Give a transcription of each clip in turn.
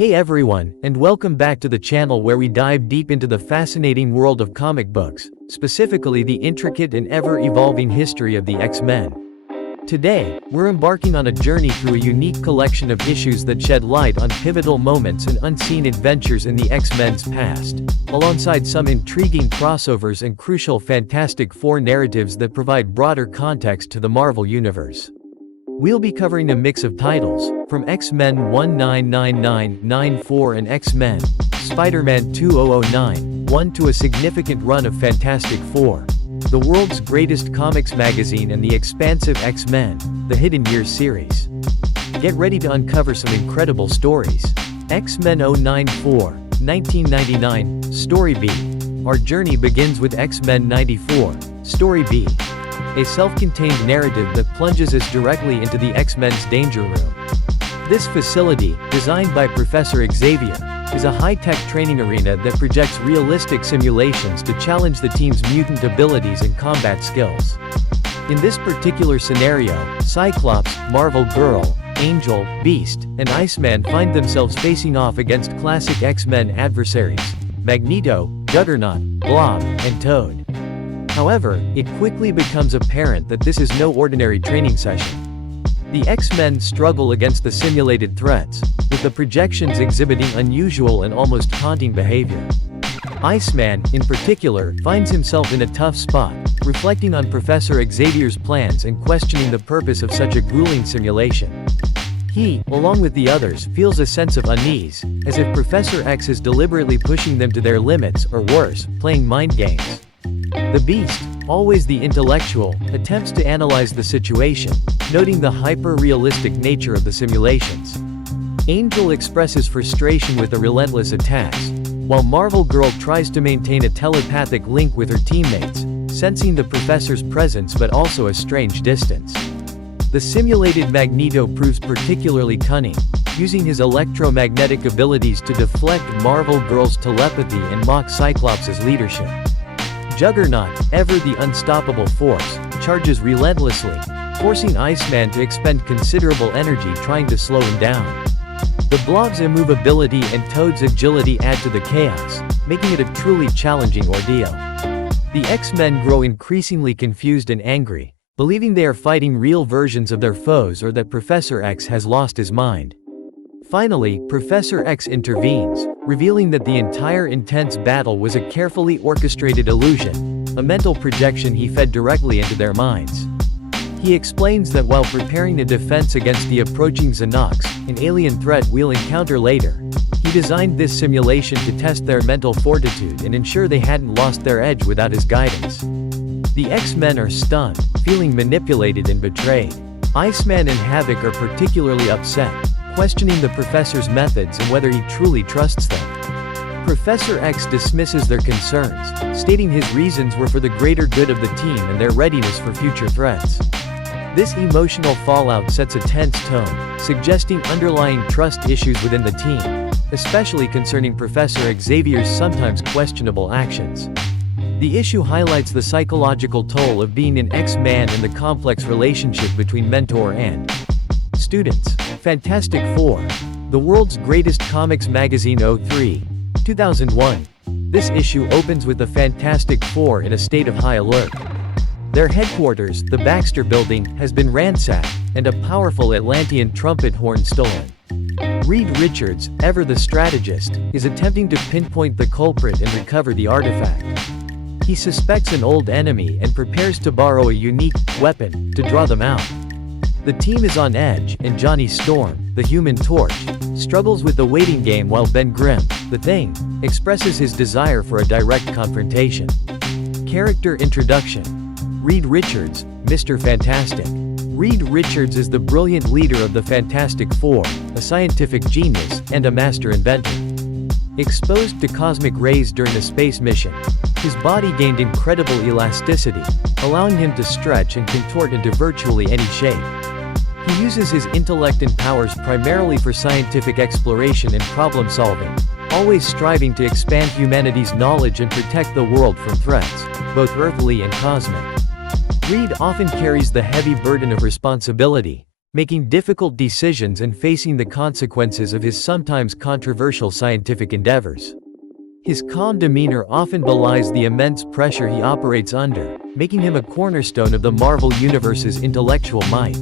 Hey everyone, and welcome back to the channel where we dive deep into the fascinating world of comic books, specifically the intricate and ever-evolving history of the X-Men. Today, we're embarking on a journey through a unique collection of issues that shed light on pivotal moments and unseen adventures in the X-Men's past, alongside some intriguing crossovers and crucial Fantastic Four narratives that provide broader context to the Marvel Universe. We'll be covering a mix of titles, from X-Men 1999-94 and X-Men, Spider-Man 2009-1 to a significant run of Fantastic Four, the world's greatest comics magazine and the expansive X-Men, the Hidden Years series. Get ready to uncover some incredible stories. X-Men 094, 1999, Story B. Our journey begins with X-Men 94, Story B. A self-contained narrative that plunges us directly into the X-Men's danger room. This facility, designed by Professor Xavier, is a high-tech training arena that projects realistic simulations to challenge the team's mutant abilities and combat skills. In this particular scenario, Cyclops, Marvel Girl, Angel, Beast, and Iceman find themselves facing off against classic X-Men adversaries, Magneto, Juggernaut, Blob, and Toad. However, it quickly becomes apparent that this is no ordinary training session. The X-Men struggle against the simulated threats, with the projections exhibiting unusual and almost taunting behavior. Iceman, in particular, finds himself in a tough spot, reflecting on Professor Xavier's plans and questioning the purpose of such a grueling simulation. He, along with the others, feels a sense of unease, as if Professor X is deliberately pushing them to their limits, or worse, playing mind games. The Beast, always the intellectual, attempts to analyze the situation, noting the hyper-realistic nature of the simulations. Angel expresses frustration with the relentless attacks, while Marvel Girl tries to maintain a telepathic link with her teammates, sensing the Professor's presence but also a strange distance. The simulated Magneto proves particularly cunning, using his electromagnetic abilities to deflect Marvel Girl's telepathy and mock Cyclops' leadership. Juggernaut, ever the unstoppable force, charges relentlessly, forcing Iceman to expend considerable energy trying to slow him down. The Blob's immovability and Toad's agility add to the chaos, making it a truly challenging ordeal. The X-Men grow increasingly confused and angry, believing they are fighting real versions of their foes or that Professor X has lost his mind. Finally, Professor X intervenes, revealing that the entire intense battle was a carefully orchestrated illusion, a mental projection he fed directly into their minds. He explains that while preparing a defense against the approaching Xenox, an alien threat we'll encounter later, he designed this simulation to test their mental fortitude and ensure they hadn't lost their edge without his guidance. The X-Men are stunned, feeling manipulated and betrayed. Iceman and Havoc are particularly upset, questioning the Professor's methods and whether he truly trusts them. Professor X dismisses their concerns, stating his reasons were for the greater good of the team and their readiness for future threats. This emotional fallout sets a tense tone, suggesting underlying trust issues within the team, especially concerning Professor Xavier's sometimes questionable actions. The issue highlights the psychological toll of being an X-Man and the complex relationship between mentor and students. Fantastic Four, the world's greatest comics magazine 03, 2001. This issue opens with the Fantastic Four in a state of high alert. Their headquarters, the Baxter Building, has been ransacked, and a powerful Atlantean trumpet horn stolen. Reed Richards, ever the strategist, is attempting to pinpoint the culprit and recover the artifact. He suspects an old enemy and prepares to borrow a unique weapon to draw them out. The team is on edge, and Johnny Storm, the Human Torch, struggles with the waiting game while Ben Grimm, the Thing, expresses his desire for a direct confrontation. Character introduction. Reed Richards, Mr. Fantastic. Reed Richards is the brilliant leader of the Fantastic Four, a scientific genius, and a master inventor. Exposed to cosmic rays during a space mission, his body gained incredible elasticity, allowing him to stretch and contort into virtually any shape. He uses his intellect and powers primarily for scientific exploration and problem-solving, always striving to expand humanity's knowledge and protect the world from threats, both earthly and cosmic. Reed often carries the heavy burden of responsibility, making difficult decisions and facing the consequences of his sometimes controversial scientific endeavors. His calm demeanor often belies the immense pressure he operates under, making him a cornerstone of the Marvel Universe's intellectual might.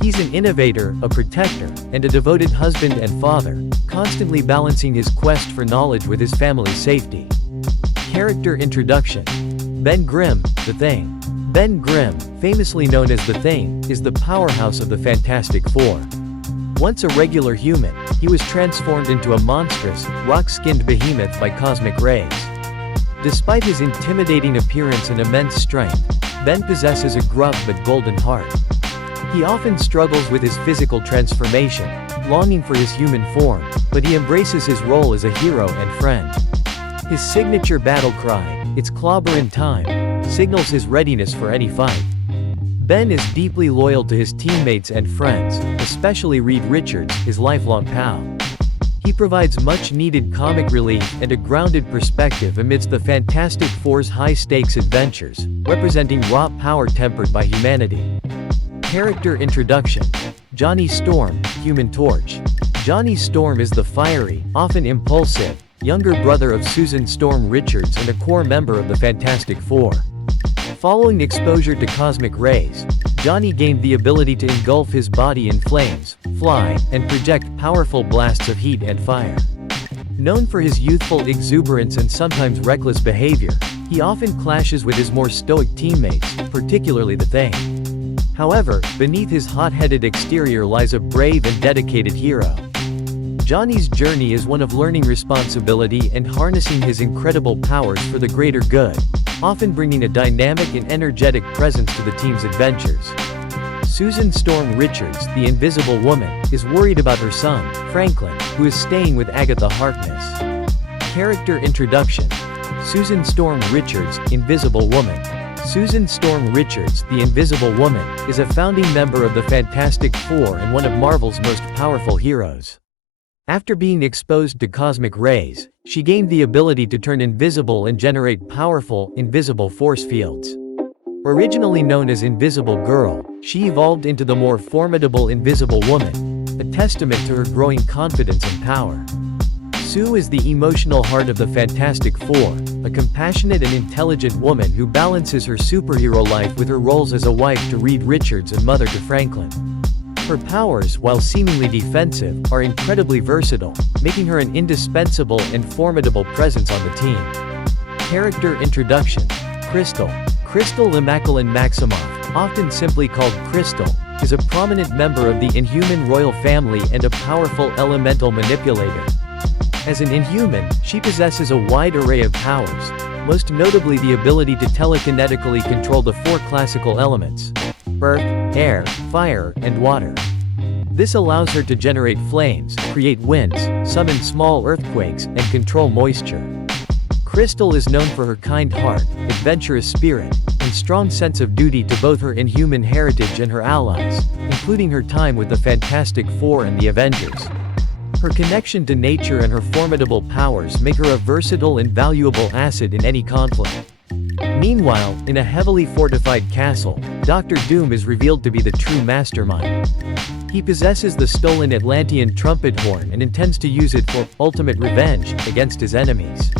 He's an innovator, a protector, and a devoted husband and father, constantly balancing his quest for knowledge with his family's safety. Character introduction. Ben Grimm, the Thing. Ben Grimm, famously known as the Thing, is the powerhouse of the Fantastic Four. Once a regular human, he was transformed into a monstrous, rock-skinned behemoth by cosmic rays. Despite his intimidating appearance and immense strength, Ben possesses a gruff but golden heart. He often struggles with his physical transformation, longing for his human form, but he embraces his role as a hero and friend. His signature battle cry, "It's clobber in time," signals his readiness for any fight. Ben is deeply loyal to his teammates and friends, especially Reed Richards, his lifelong pal. He provides much-needed comic relief and a grounded perspective amidst the Fantastic Four's high-stakes adventures, representing raw power tempered by humanity. Character introduction. Johnny Storm, Human Torch. Johnny Storm is the fiery, often impulsive, younger brother of Susan Storm Richards and a core member of the Fantastic Four. Following exposure to cosmic rays, Johnny gained the ability to engulf his body in flames, fly, and project powerful blasts of heat and fire. Known for his youthful exuberance and sometimes reckless behavior, he often clashes with his more stoic teammates, particularly the Thing. However, beneath his hot-headed exterior lies a brave and dedicated hero. Johnny's journey is one of learning responsibility and harnessing his incredible powers for the greater good, often bringing a dynamic and energetic presence to the team's adventures. Susan Storm Richards, the Invisible Woman, is worried about her son, Franklin, who is staying with Agatha Harkness. Character introduction. Susan Storm Richards, Invisible Woman. Susan Storm Richards, the Invisible Woman, is a founding member of the Fantastic Four and one of Marvel's most powerful heroes. After being exposed to cosmic rays, she gained the ability to turn invisible and generate powerful, invisible force fields. Originally known as Invisible Girl, she evolved into the more formidable Invisible Woman, a testament to her growing confidence and power. Sue is the emotional heart of the Fantastic Four, a compassionate and intelligent woman who balances her superhero life with her roles as a wife to Reed Richards and mother to Franklin. Her powers, while seemingly defensive, are incredibly versatile, making her an indispensable and formidable presence on the team. Character introduction. Crystal. Crystal Immaculate Maximoff, often simply called Crystal, is a prominent member of the Inhuman royal family and a powerful elemental manipulator. As an Inhuman, she possesses a wide array of powers, most notably the ability to telekinetically control the four classical elements: earth, air, fire, and water. This allows her to generate flames, create winds, summon small earthquakes, and control moisture. Crystal is known for her kind heart, adventurous spirit, and strong sense of duty to both her Inhuman heritage and her allies, including her time with the Fantastic Four and the Avengers. Her connection to nature and her formidable powers make her a versatile and valuable asset in any conflict. Meanwhile, in a heavily fortified castle, Doctor Doom is revealed to be the true mastermind. He possesses the stolen Atlantean trumpet horn and intends to use it for ultimate revenge against his enemies.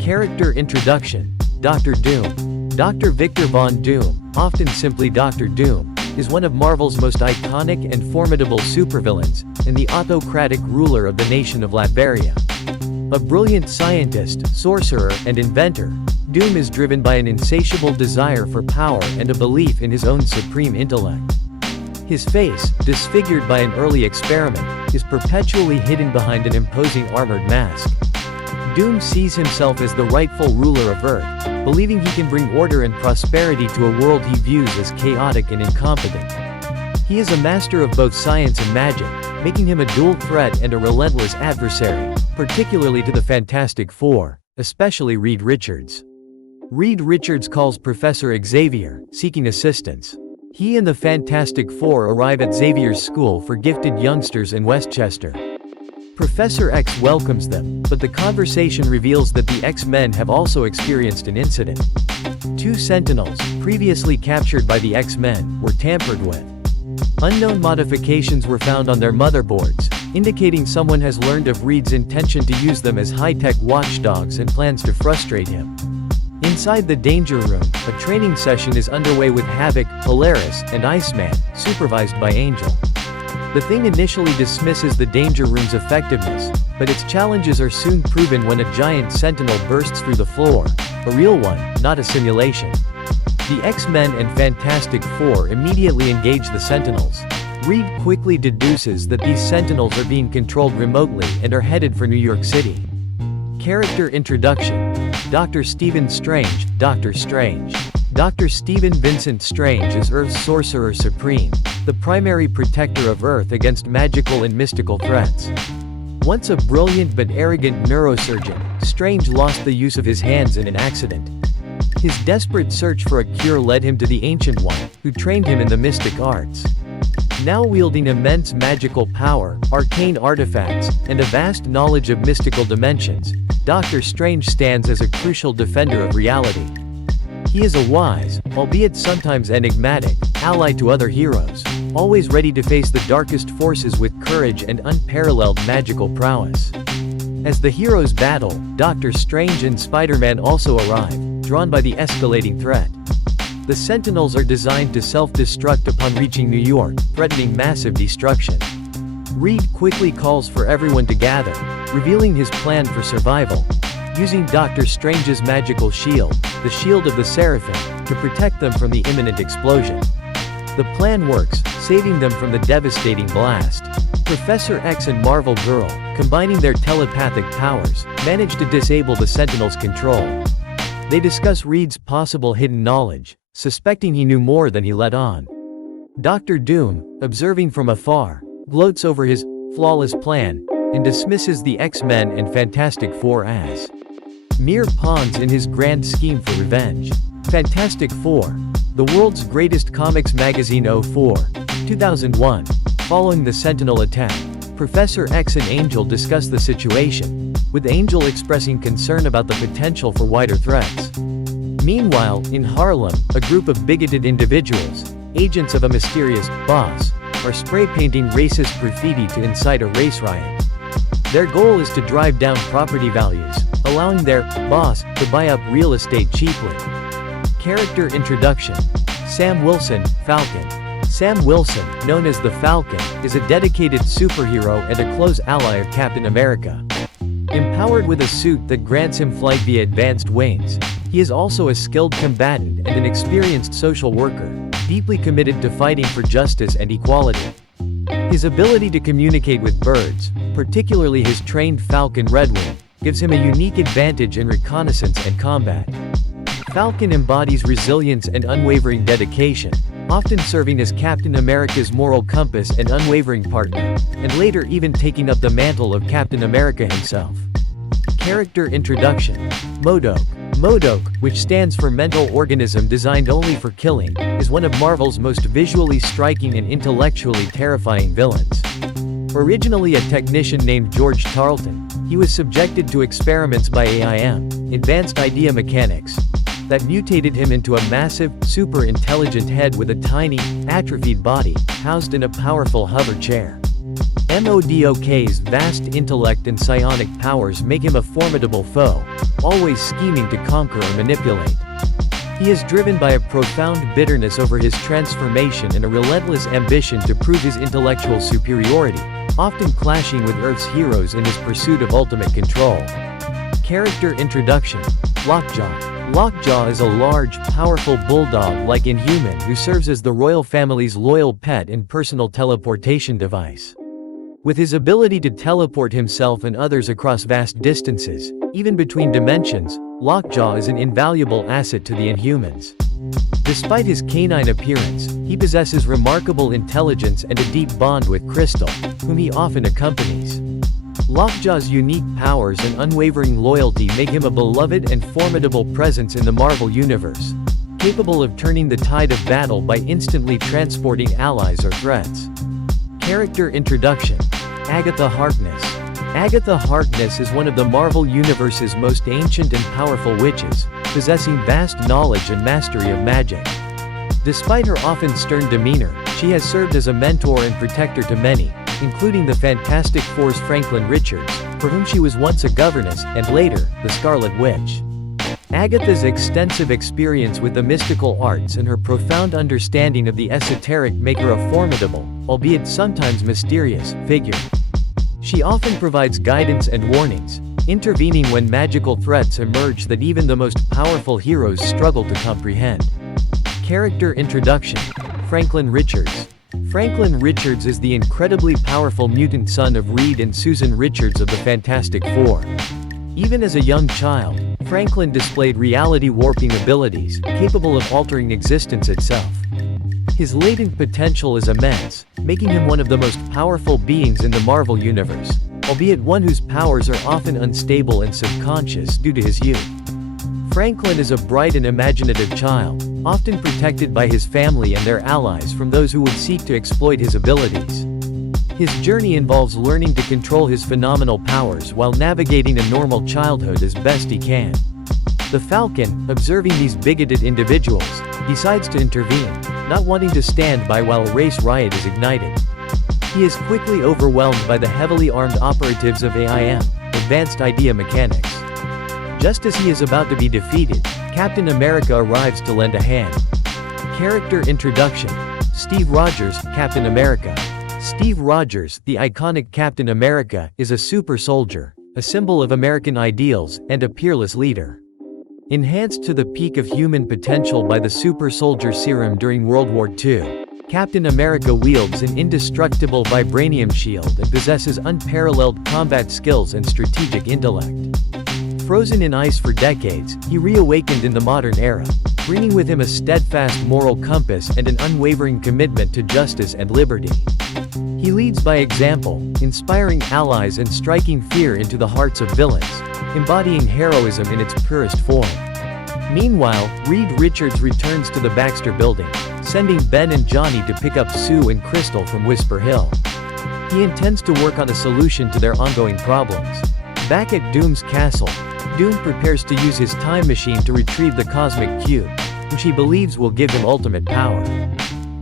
Character introduction. Doctor Doom. Dr. Victor Von Doom, often simply Doctor Doom, is one of Marvel's most iconic and formidable supervillains, and the autocratic ruler of the nation of Latveria. A brilliant scientist, sorcerer, and inventor, Doom is driven by an insatiable desire for power and a belief in his own supreme intellect. His face, disfigured by an early experiment, is perpetually hidden behind an imposing armored mask. Doom sees himself as the rightful ruler of Earth, believing he can bring order and prosperity to a world he views as chaotic and incompetent. He is a master of both science and magic, making him a dual threat and a relentless adversary, particularly to the Fantastic Four, especially Reed Richards. Reed Richards calls Professor Xavier, seeking assistance. He and the Fantastic Four arrive at Xavier's school for gifted youngsters in Westchester. Professor X welcomes them, but the conversation reveals that the X-Men have also experienced an incident. 2 Sentinels, previously captured by the X-Men, were tampered with. Unknown modifications were found on their motherboards, indicating someone has learned of Reed's intention to use them as high-tech watchdogs and plans to frustrate him. Inside the Danger Room, a training session is underway with Havoc, Polaris, and Iceman, supervised by Angel. The Thing initially dismisses the Danger Room's effectiveness, but its challenges are soon proven when a giant sentinel bursts through the floor, a real one, not a simulation. The X-Men and Fantastic Four immediately engage the Sentinels. Reed quickly deduces that these Sentinels are being controlled remotely and are headed for New York City. Character introduction. Dr. Stephen Strange, Doctor Strange. Dr. Stephen Vincent Strange is Earth's Sorcerer Supreme, the primary protector of Earth against magical and mystical threats. Once a brilliant but arrogant neurosurgeon, Strange lost the use of his hands in an accident. His desperate search for a cure led him to the Ancient One, who trained him in the mystic arts. Now wielding immense magical power, arcane artifacts, and a vast knowledge of mystical dimensions, Doctor Strange stands as a crucial defender of reality. He is a wise, albeit sometimes enigmatic, ally to other heroes, always ready to face the darkest forces with courage and unparalleled magical prowess. As the heroes battle, Doctor Strange and Spider-Man also arrive, drawn by the escalating threat. The Sentinels are designed to self-destruct upon reaching New York, threatening massive destruction. Reed quickly calls for everyone to gather, revealing his plan for survival. Using Doctor Strange's magical shield, the Shield of the Seraphim, to protect them from the imminent explosion. The plan works, saving them from the devastating blast. Professor X and Marvel Girl, combining their telepathic powers, manage to disable the Sentinels' control. They discuss Reed's possible hidden knowledge, suspecting he knew more than he let on. Doctor Doom, observing from afar, gloats over his flawless plan, and dismisses the X-Men and Fantastic Four as mere pawns in his grand scheme for revenge. Fantastic Four, the world's greatest comics magazine 2001. Following the Sentinel attack, Professor X and Angel discuss the situation, with Angel expressing concern about the potential for wider threats. Meanwhile, in Harlem, a group of bigoted individuals, agents of a mysterious boss, are spray painting racist graffiti to incite a race riot. Their goal is to drive down property values, allowing their boss to buy up real estate cheaply. Character introduction. Sam Wilson, Falcon. Sam Wilson, known as the Falcon, is a dedicated superhero and a close ally of Captain America. Empowered with a suit that grants him flight via advanced wings, he is also a skilled combatant and an experienced social worker, deeply committed to fighting for justice and equality. His ability to communicate with birds, particularly his trained Falcon Redwing, gives him a unique advantage in reconnaissance and combat. Falcon embodies resilience and unwavering dedication, often serving as Captain America's moral compass and unwavering partner, and later even taking up the mantle of Captain America himself. Character introduction. MODOK. MODOK, which stands for Mental Organism Designed Only for Killing, is one of Marvel's most visually striking and intellectually terrifying villains. Originally a technician named George Tarleton, he was subjected to experiments by AIM, Advanced Idea Mechanics, that mutated him into a massive, super-intelligent head with a tiny, atrophied body, housed in a powerful hover chair. MODOK's vast intellect and psionic powers make him a formidable foe, always scheming to conquer or manipulate. He is driven by a profound bitterness over his transformation and a relentless ambition to prove his intellectual superiority, often clashing with Earth's heroes in his pursuit of ultimate control. Character introduction. Lockjaw. Lockjaw is a large, powerful bulldog-like inhuman who serves as the royal family's loyal pet and personal teleportation device. With his ability to teleport himself and others across vast distances, even between dimensions, Lockjaw is an invaluable asset to the Inhumans. Despite his canine appearance, he possesses remarkable intelligence and a deep bond with Crystal, whom he often accompanies. Lockjaw's unique powers and unwavering loyalty make him a beloved and formidable presence in the Marvel Universe, capable of turning the tide of battle by instantly transporting allies or threats. Character introduction. Agatha Harkness. Agatha Harkness is one of the Marvel Universe's most ancient and powerful witches, possessing vast knowledge and mastery of magic. Despite her often stern demeanor, She has served as a mentor and protector to many, including the Fantastic Four's Franklin Richards, for whom she was once a governess, and later, the Scarlet Witch. Agatha's extensive experience with the mystical arts and her profound understanding of the esoteric make her a formidable, albeit sometimes mysterious, figure. She often provides guidance and warnings, intervening when magical threats emerge that even the most powerful heroes struggle to comprehend. Character introduction. Franklin Richards. Franklin Richards is the incredibly powerful mutant son of Reed and Susan Richards of the Fantastic Four. Even as a young child, Franklin displayed reality-warping abilities, capable of altering existence itself. His latent potential is immense, making him one of the most powerful beings in the Marvel Universe, albeit one whose powers are often unstable and subconscious due to his youth. Franklin is a bright and imaginative child, often protected by his family and their allies from those who would seek to exploit his abilities. His journey involves learning to control his phenomenal powers while navigating a normal childhood as best he can. The Falcon, observing these bigoted individuals, decides to intervene, not wanting to stand by while a race riot is ignited. He is quickly overwhelmed by the heavily armed operatives of AIM, Advanced Idea Mechanics. Just as he is about to be defeated, Captain America arrives to lend a hand. Character introduction. Steve Rogers, Captain America. Steve Rogers, the iconic Captain America, is a super soldier, a symbol of American ideals, and a peerless leader. Enhanced to the peak of human potential by the super soldier serum during World War II, Captain America wields an indestructible vibranium shield and possesses unparalleled combat skills and strategic intellect. Frozen in ice for decades, he reawakened in the modern era, bringing with him a steadfast moral compass and an unwavering commitment to justice and liberty. He leads by example, inspiring allies and striking fear into the hearts of villains, embodying heroism in its purest form. Meanwhile, Reed Richards returns to the Baxter Building, sending Ben and Johnny to pick up Sue and Crystal from Whisper Hill. He intends to work on a solution to their ongoing problems. Back at Doom's castle, Doom prepares to use his time machine to retrieve the Cosmic Cube, which he believes will give him ultimate power.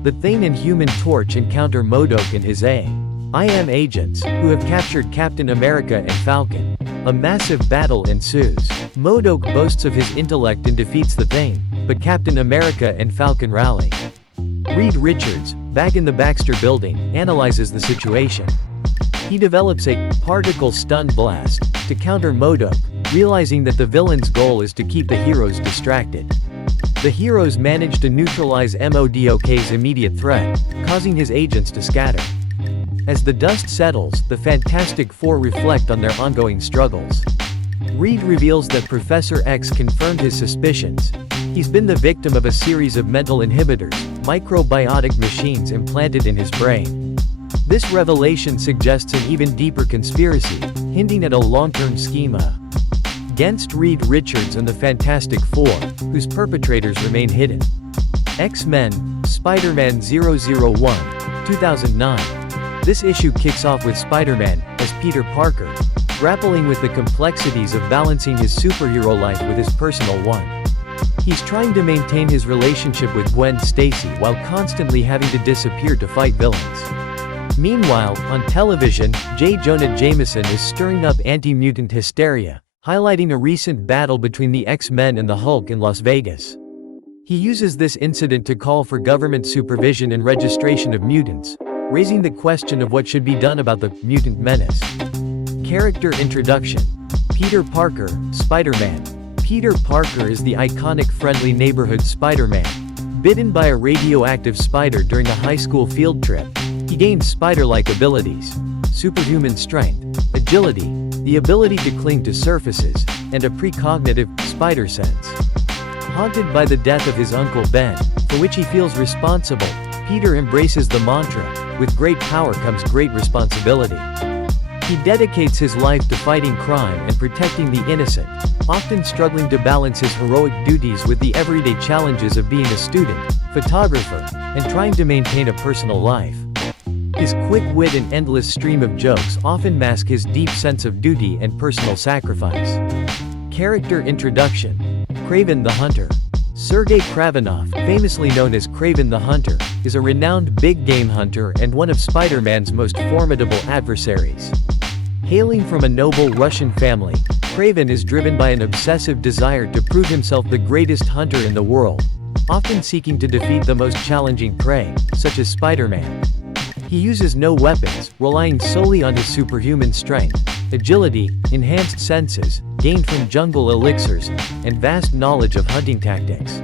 The Thane and Human Torch encounter MODOK and his AIM agents, who have captured Captain America and Falcon. A massive battle ensues. MODOK boasts of his intellect and defeats the Thane, but Captain America and Falcon rally. Reed Richards, back in the Baxter Building, analyzes the situation. He develops a particle stun blast to counter MODOK, realizing that the villain's goal is to keep the heroes distracted. The heroes manage to neutralize MODOK's immediate threat, causing his agents to scatter. As the dust settles, the Fantastic Four reflect on their ongoing struggles. Reed reveals that Professor X confirmed his suspicions. He's been the victim of a series of mental inhibitors, microbiotic machines implanted in his brain. This revelation suggests an even deeper conspiracy, hinting at a long-term schema against Reed Richards and the Fantastic Four, whose perpetrators remain hidden. X-Men, Spider-Man 001, 2009. This issue kicks off with Spider-Man, as Peter Parker, grappling with the complexities of balancing his superhero life with his personal one. He's trying to maintain his relationship with Gwen Stacy while constantly having to disappear to fight villains. Meanwhile, on television, J. Jonah Jameson is stirring up anti-mutant hysteria, highlighting a recent battle between the X-Men and the Hulk in Las Vegas. He uses this incident to call for government supervision and registration of mutants, raising the question of what should be done about the mutant menace. Character introduction. Peter Parker, Spider-Man. Peter Parker is the iconic friendly neighborhood Spider-Man. Bitten by a radioactive spider during a high school field trip, he gains spider-like abilities: superhuman strength, agility, the ability to cling to surfaces, and a precognitive, spider sense. Haunted by the death of his uncle Ben, for which he feels responsible, Peter embraces the mantra, "With great power comes great responsibility." He dedicates his life to fighting crime and protecting the innocent, often struggling to balance his heroic duties with the everyday challenges of being a student, photographer, and trying to maintain a personal life. His quick wit and endless stream of jokes often mask his deep sense of duty and personal sacrifice. Character introduction. Kraven the Hunter. Sergei Kravenov, famously known as Kraven the Hunter, is a renowned big game hunter and one of Spider-Man's most formidable adversaries. Hailing from a noble Russian family, Kraven is driven by an obsessive desire to prove himself the greatest hunter in the world, often seeking to defeat the most challenging prey, such as Spider-Man. He uses no weapons, relying solely on his superhuman strength, agility, enhanced senses, gained from jungle elixirs, and vast knowledge of hunting tactics.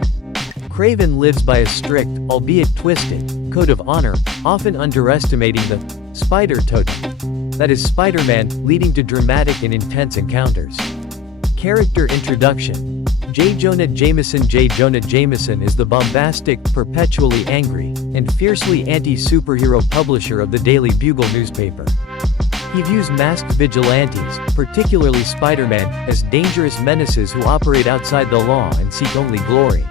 Kraven lives by a strict, albeit twisted, code of honor, often underestimating the spider totem that is Spider-Man, leading to dramatic and intense encounters. Character introduction. J. Jonah Jameson. J. Jonah Jameson is the bombastic, perpetually angry, and fiercely anti-superhero publisher of the Daily Bugle newspaper. He views masked vigilantes, particularly Spider-Man, as dangerous menaces who operate outside the law and seek only glory.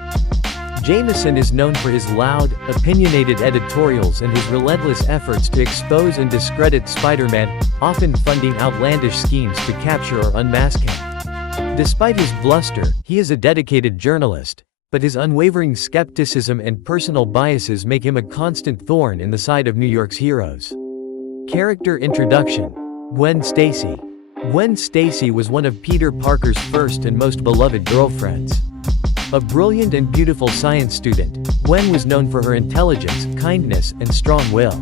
Jameson is known for his loud, opinionated editorials and his relentless efforts to expose and discredit Spider-Man, often funding outlandish schemes to capture or unmask him. Despite his bluster, he is a dedicated journalist, but his unwavering skepticism and personal biases make him a constant thorn in the side of New York's heroes. Character introduction. Gwen Stacy. Gwen Stacy was one of Peter Parker's first and most beloved girlfriends. A brilliant and beautiful science student, Gwen was known for her intelligence, kindness, and strong will.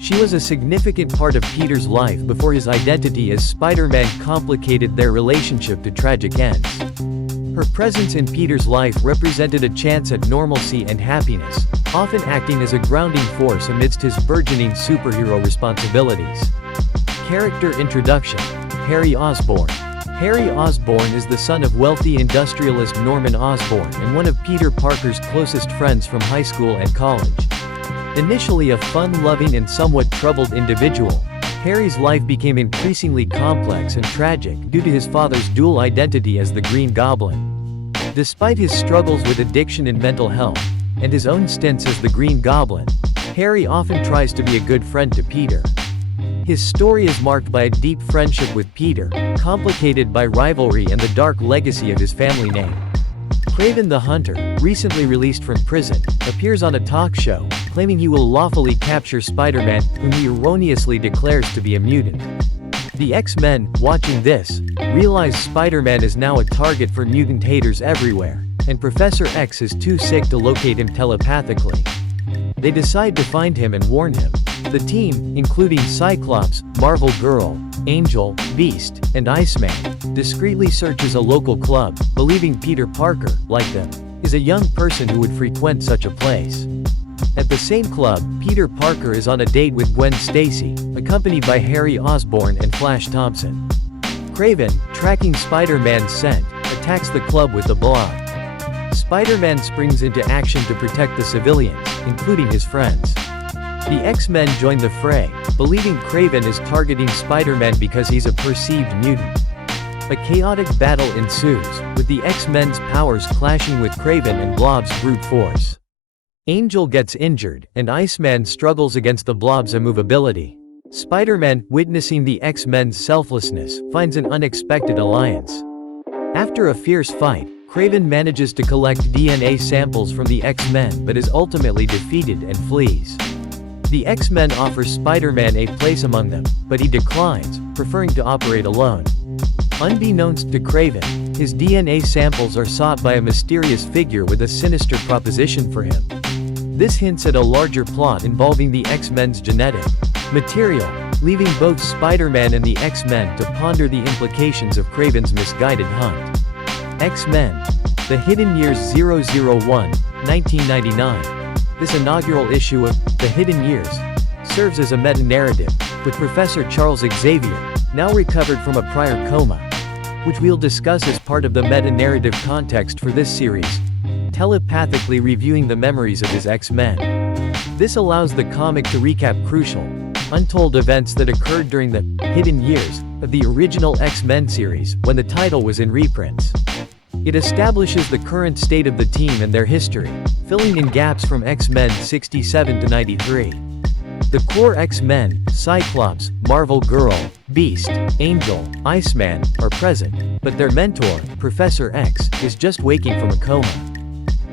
She was a significant part of Peter's life before his identity as Spider-Man complicated their relationship to tragic ends. Her presence in Peter's life represented a chance at normalcy and happiness, often acting as a grounding force amidst his burgeoning superhero responsibilities. Character introduction. Harry Osborn. Harry Osborn is the son of wealthy industrialist Norman Osborn and one of Peter Parker's closest friends from high school and college. Initially a fun-loving and somewhat troubled individual, Harry's life became increasingly complex and tragic due to his father's dual identity as the Green Goblin. Despite his struggles with addiction and mental health, and his own stints as the Green Goblin, Harry often tries to be a good friend to Peter. His story is marked by a deep friendship with Peter, complicated by rivalry and the dark legacy of his family name. Kraven the Hunter, recently released from prison, appears on a talk show, claiming he will lawfully capture Spider-Man, whom he erroneously declares to be a mutant. The X-Men, watching this, realize Spider-Man is now a target for mutant haters everywhere, and Professor X is too sick to locate him telepathically. They decide to find him and warn him. The team, including Cyclops, Marvel Girl, Angel, Beast, and Iceman, discreetly searches a local club, believing Peter Parker, like them, is a young person who would frequent such a place. At the same club, Peter Parker is on a date with Gwen Stacy, accompanied by Harry Osborn and Flash Thompson. Kraven, tracking Spider-Man's scent, attacks the club with the Blob. Spider-Man springs into action to protect the civilians, including his friends. The X-Men join the fray, believing Kraven is targeting Spider-Man because he's a perceived mutant. A chaotic battle ensues, with the X-Men's powers clashing with Kraven and Blob's brute force. Angel gets injured, and Iceman struggles against the Blob's immovability. Spider-Man, witnessing the X-Men's selflessness, finds an unexpected alliance. After a fierce fight, Kraven manages to collect DNA samples from the X-Men but is ultimately defeated and flees. The X-Men offer Spider-Man a place among them, but he declines, preferring to operate alone. Unbeknownst to Kraven, his DNA samples are sought by a mysterious figure with a sinister proposition for him. This hints at a larger plot involving the X-Men's genetic material, leaving both Spider-Man and the X-Men to ponder the implications of Kraven's misguided hunt. X-Men. The Hidden Years 001, 1999. This inaugural issue of The Hidden Years serves as a meta-narrative, with Professor Charles Xavier, now recovered from a prior coma, which we'll discuss as part of the meta-narrative context for this series, telepathically reviewing the memories of his X-Men. This allows the comic to recap crucial, untold events that occurred during the hidden years of the original X-Men series, when the title was in reprints. It establishes the current state of the team and their history, filling in gaps from X-Men 67 to 93. The core X-Men, Cyclops, Marvel Girl, Beast, Angel, Iceman, are present, but their mentor, Professor X, is just waking from a coma.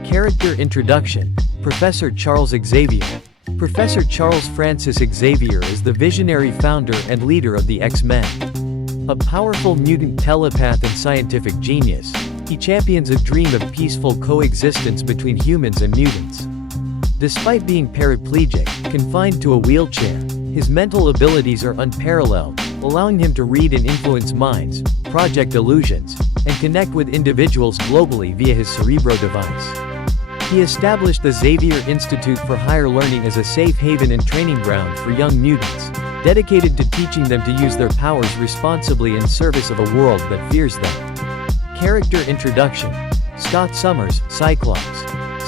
Character introduction. Professor Charles Xavier. Professor Charles Francis Xavier is the visionary founder and leader of the X-Men. A powerful mutant telepath and scientific genius, he champions a dream of peaceful coexistence between humans and mutants. Despite being paraplegic, confined to a wheelchair, his mental abilities are unparalleled, allowing him to read and influence minds, project illusions, and connect with individuals globally via his Cerebro device. He established the Xavier Institute for Higher Learning as a safe haven and training ground for young mutants, dedicated to teaching them to use their powers responsibly in service of a world that fears them. Character introduction. Scott Summers, Cyclops.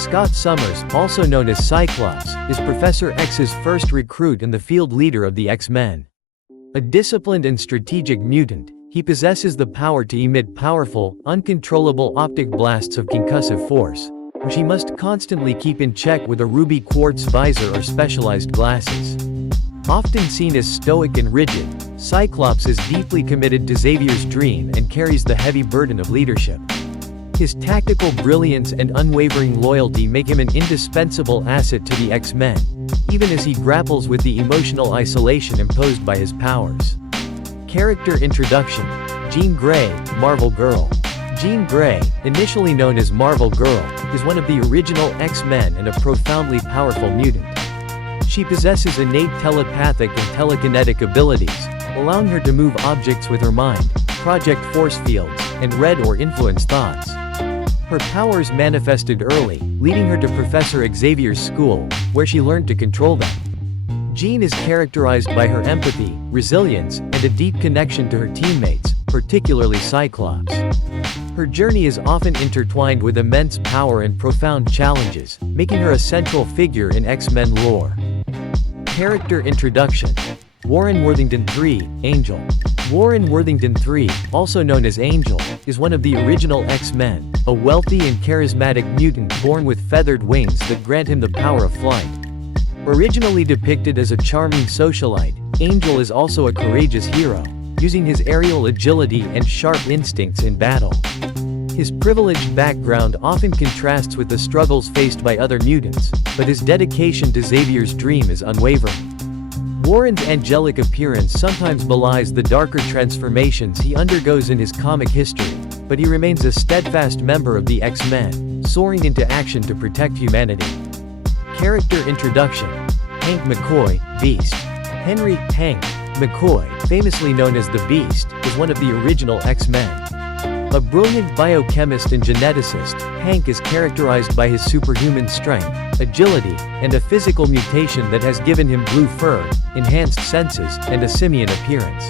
Scott Summers, also known as Cyclops, is Professor X's first recruit and the field leader of the X-Men. A disciplined and strategic mutant, he possesses the power to emit powerful, uncontrollable optic blasts of concussive force, which he must constantly keep in check with a ruby quartz visor or specialized glasses. Often seen as stoic and rigid, Cyclops is deeply committed to Xavier's dream and carries the heavy burden of leadership. His tactical brilliance and unwavering loyalty make him an indispensable asset to the X-Men, even as he grapples with the emotional isolation imposed by his powers. Character introduction. Jean Grey, Marvel Girl. Jean Grey, initially known as Marvel Girl, is one of the original X-Men and a profoundly powerful mutant. She possesses innate telepathic and telekinetic abilities, allowing her to move objects with her mind, project force fields, and read or influence thoughts. Her powers manifested early, leading her to Professor Xavier's school, where she learned to control them. Jean is characterized by her empathy, resilience, and a deep connection to her teammates, particularly Cyclops. Her journey is often intertwined with immense power and profound challenges, making her a central figure in X-Men lore. Character introduction. Warren Worthington III, Angel. Warren Worthington III, also known as Angel, is one of the original X-Men, a wealthy and charismatic mutant born with feathered wings that grant him the power of flight. Originally depicted as a charming socialite, Angel is also a courageous hero, using his aerial agility and sharp instincts in battle. His privileged background often contrasts with the struggles faced by other mutants, but his dedication to Xavier's dream is unwavering. Warren's angelic appearance sometimes belies the darker transformations he undergoes in his comic history, but he remains a steadfast member of the X-Men, soaring into action to protect humanity. Character introduction. Hank McCoy, Beast. Henry "Hank" McCoy, famously known as the Beast, is one of the original X-Men. A brilliant biochemist and geneticist, Hank is characterized by his superhuman strength, agility, and a physical mutation that has given him blue fur, enhanced senses, and a simian appearance.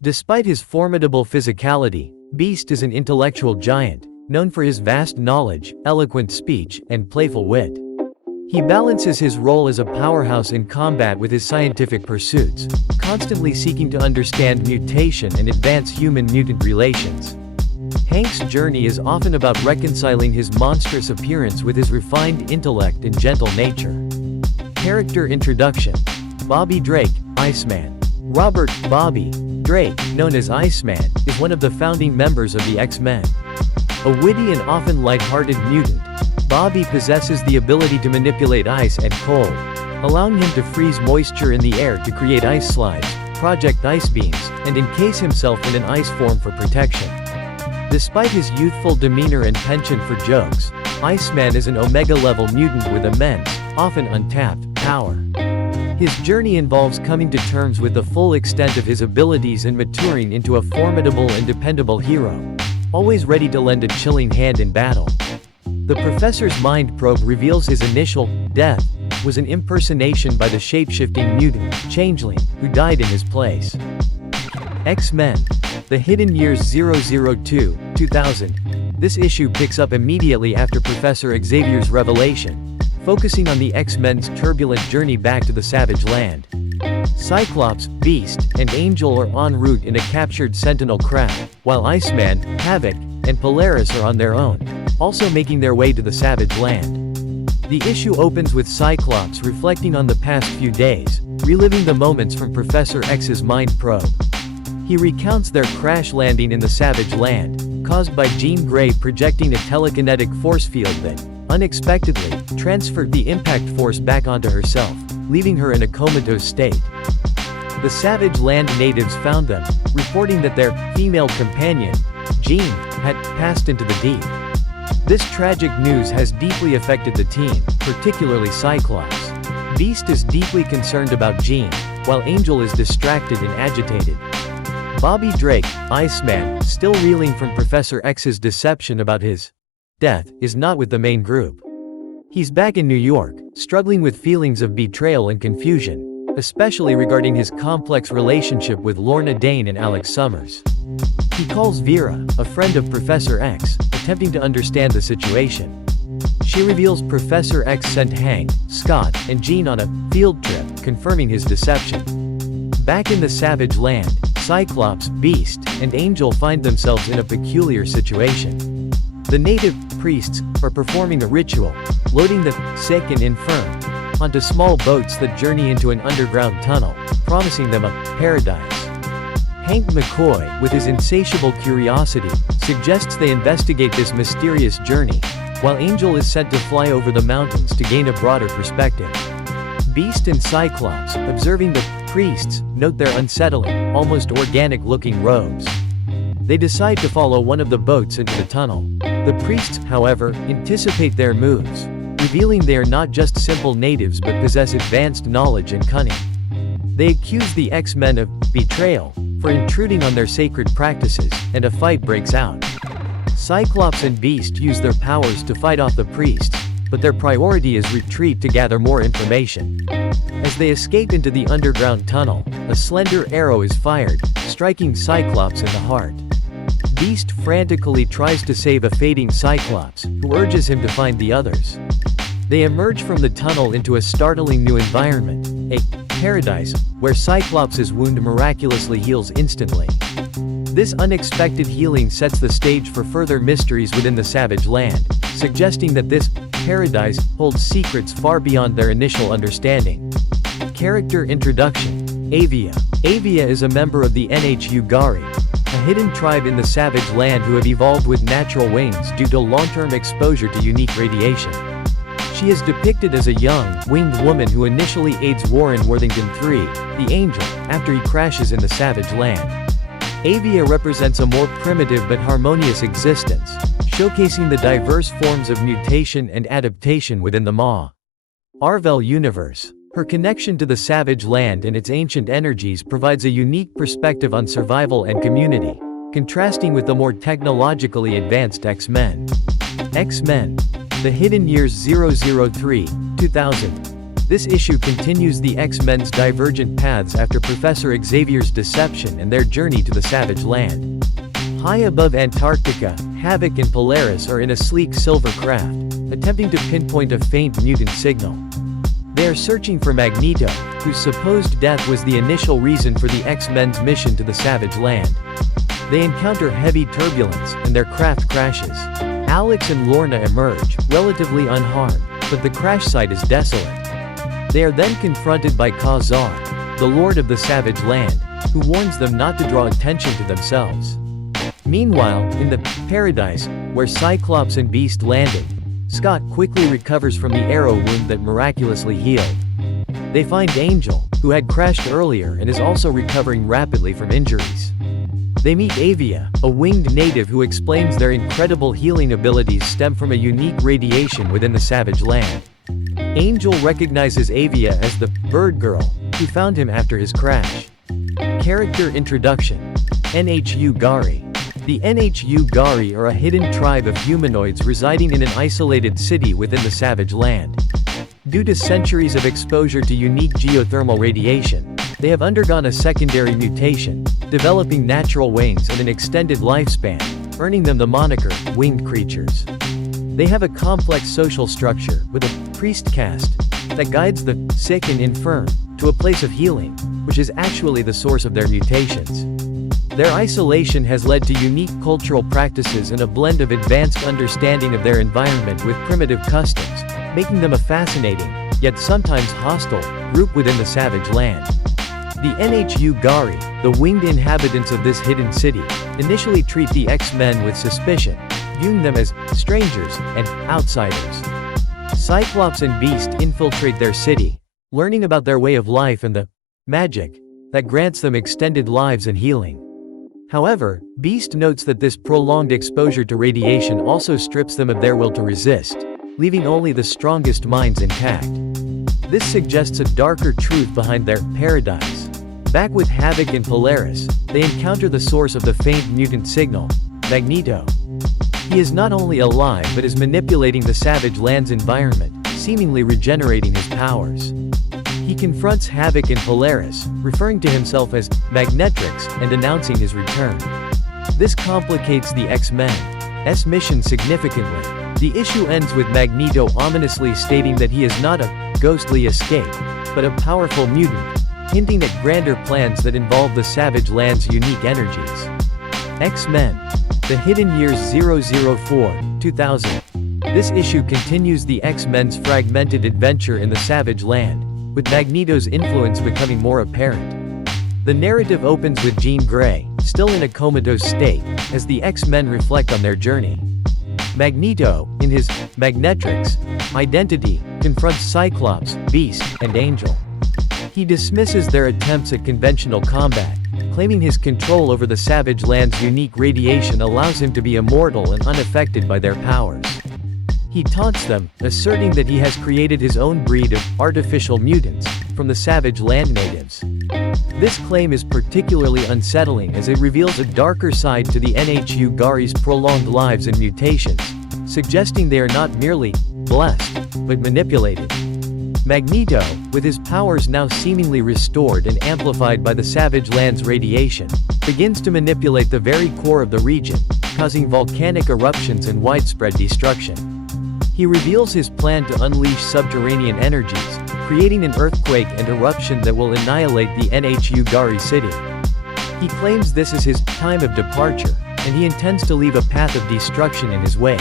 Despite his formidable physicality, Beast is an intellectual giant, known for his vast knowledge, eloquent speech, and playful wit. He balances his role as a powerhouse in combat with his scientific pursuits, constantly seeking to understand mutation and advance human-mutant relations. Hank's journey is often about reconciling his monstrous appearance with his refined intellect and gentle nature. Character introduction. Bobby Drake, Iceman. Robert "Bobby" Drake, known as Iceman, is one of the founding members of the X-Men. A witty and often lighthearted mutant, Bobby possesses the ability to manipulate ice and cold, allowing him to freeze moisture in the air to create ice slides, project ice beams, and encase himself in an ice form for protection. Despite his youthful demeanor and penchant for jokes, Iceman is an Omega-level mutant with immense, often untapped, power. His journey involves coming to terms with the full extent of his abilities and maturing into a formidable and dependable hero, always ready to lend a chilling hand in battle. The Professor's mind probe reveals his initial death was an impersonation by the shape-shifting mutant, Changeling, who died in his place. X-Men. The Hidden Years 002-2000. This issue picks up immediately after Professor Xavier's revelation, focusing on the X-Men's turbulent journey back to the Savage Land. Cyclops, Beast, and Angel are en route in a captured Sentinel craft, while Iceman, Havoc, and Polaris are on their own, also making their way to the Savage Land. The issue opens with Cyclops reflecting on the past few days, reliving the moments from Professor X's mind probe. He recounts their crash landing in the Savage Land, caused by Jean Grey projecting a telekinetic force field that, unexpectedly, transferred the impact force back onto herself, leaving her in a comatose state. The Savage Land natives found them, reporting that their female companion, Jean, had passed into the deep. This tragic news has deeply affected the team, particularly Cyclops. Beast is deeply concerned about Jean, while Angel is distracted and agitated. Bobby Drake, Iceman, still reeling from Professor X's deception about his death, is not with the main group. He's back in New York, struggling with feelings of betrayal and confusion, especially regarding his complex relationship with Lorna Dane and Alex Summers. He calls Vera, a friend of Professor X, attempting to understand the situation. She reveals Professor X sent Hank, Scott, and Jean on a field trip, confirming his deception. Back in the Savage Land, Cyclops, Beast, and Angel find themselves in a peculiar situation. The native priests are performing a ritual, loading the sick and infirm onto small boats that journey into an underground tunnel, promising them a paradise. Hank McCoy, with his insatiable curiosity, suggests they investigate this mysterious journey, while Angel is sent to fly over the mountains to gain a broader perspective. Beast and Cyclops, observing the priests, note their unsettling, almost organic-looking robes. They decide to follow one of the boats into the tunnel. The priests, however, anticipate their moves, revealing they are not just simple natives but possess advanced knowledge and cunning. They accuse the X-Men of betrayal for intruding on their sacred practices, and a fight breaks out. Cyclops and Beast use their powers to fight off the priests, but their priority is retreat to gather more information. As they escape into the underground tunnel, a slender arrow is fired, striking Cyclops in the heart. Beast frantically tries to save a fading Cyclops, who urges him to find the others. They emerge from the tunnel into a startling new environment, a paradise, where Cyclops' wound miraculously heals instantly. This unexpected healing sets the stage for further mysteries within the Savage Land, suggesting that this paradise holds secrets far beyond their initial understanding. Character Introduction: Avia. Avia is a member of the NHU-Gari, a hidden tribe in the Savage Land who have evolved with natural wings due to long-term exposure to unique radiation. She is depicted as a young, winged woman who initially aids Warren Worthington III, the Angel, after he crashes in the Savage Land. Avia represents a more primitive but harmonious existence, showcasing the diverse forms of mutation and adaptation within the Marvel universe. Her connection to the Savage Land and its ancient energies provides a unique perspective on survival and community, contrasting with the more technologically advanced X-Men. X-Men: The Hidden Years 003-2000. This issue continues the X-Men's divergent paths after Professor Xavier's deception and their journey to the Savage Land. High above Antarctica, Havoc and Polaris are in a sleek silver craft, attempting to pinpoint a faint mutant signal. They are searching for Magneto, whose supposed death was the initial reason for the X-Men's mission to the Savage Land. They encounter heavy turbulence, and their craft crashes. Alex and Lorna emerge, relatively unharmed, but the crash site is desolate. They are then confronted by Khazar, the Lord of the Savage Land, who warns them not to draw attention to themselves. Meanwhile, in the paradise, where Cyclops and Beast landed, Scott quickly recovers from the arrow wound that miraculously healed. They find Angel, who had crashed earlier and is also recovering rapidly from injuries. They meet Avia, a winged native who explains their incredible healing abilities stem from a unique radiation within the Savage Land. Angel recognizes Avia as the bird girl who found him after his crash. Character Introduction: NHU-Gari. The NHU-Gari are a hidden tribe of humanoids residing in an isolated city within the Savage Land. Due to centuries of exposure to unique geothermal radiation, they have undergone a secondary mutation, developing natural wings and an extended lifespan, earning them the moniker, winged creatures. They have a complex social structure, with a priest caste that guides the sick and infirm to a place of healing, which is actually the source of their mutations. Their isolation has led to unique cultural practices and a blend of advanced understanding of their environment with primitive customs, making them a fascinating, yet sometimes hostile, group within the Savage Land. The NHU-Gari, the winged inhabitants of this hidden city, initially treat the X-Men with suspicion, viewing them as strangers and outsiders. Cyclops and Beast infiltrate their city, learning about their way of life and the magic that grants them extended lives and healing. However, Beast notes that this prolonged exposure to radiation also strips them of their will to resist, leaving only the strongest minds intact. This suggests a darker truth behind their paradise. Back with Havoc and Polaris, they encounter the source of the faint mutant signal, Magneto. He is not only alive but is manipulating the Savage Land's environment, seemingly regenerating his powers. He confronts Havoc and Polaris, referring to himself as Magnetrix and announcing his return. This complicates the X-Men's mission significantly. The issue ends with Magneto ominously stating that he is not a ghostly escape, but a powerful mutant, hinting at grander plans that involve the Savage Land's unique energies. X-Men: The Hidden Years 004-2000. This issue continues the X-Men's fragmented adventure in the Savage Land, with Magneto's influence becoming more apparent. The narrative opens with Jean Grey, still in a comatose state, as the X-Men reflect on their journey. Magneto, in his Magnetrix identity, confronts Cyclops, Beast, and Angel. He dismisses their attempts at conventional combat, claiming his control over the Savage Land's unique radiation allows him to be immortal and unaffected by their powers. He taunts them, asserting that he has created his own breed of artificial mutants from the Savage Land natives. This claim is particularly unsettling as it reveals a darker side to the NHU Gari's prolonged lives and mutations, suggesting they are not merely blessed, but manipulated. Magneto, with his powers now seemingly restored and amplified by the Savage Land's radiation, begins to manipulate the very core of the region, causing volcanic eruptions and widespread destruction. He reveals his plan to unleash subterranean energies, creating an earthquake and eruption that will annihilate the NHU Gari city. He claims this is his time of departure, and he intends to leave a path of destruction in his wake.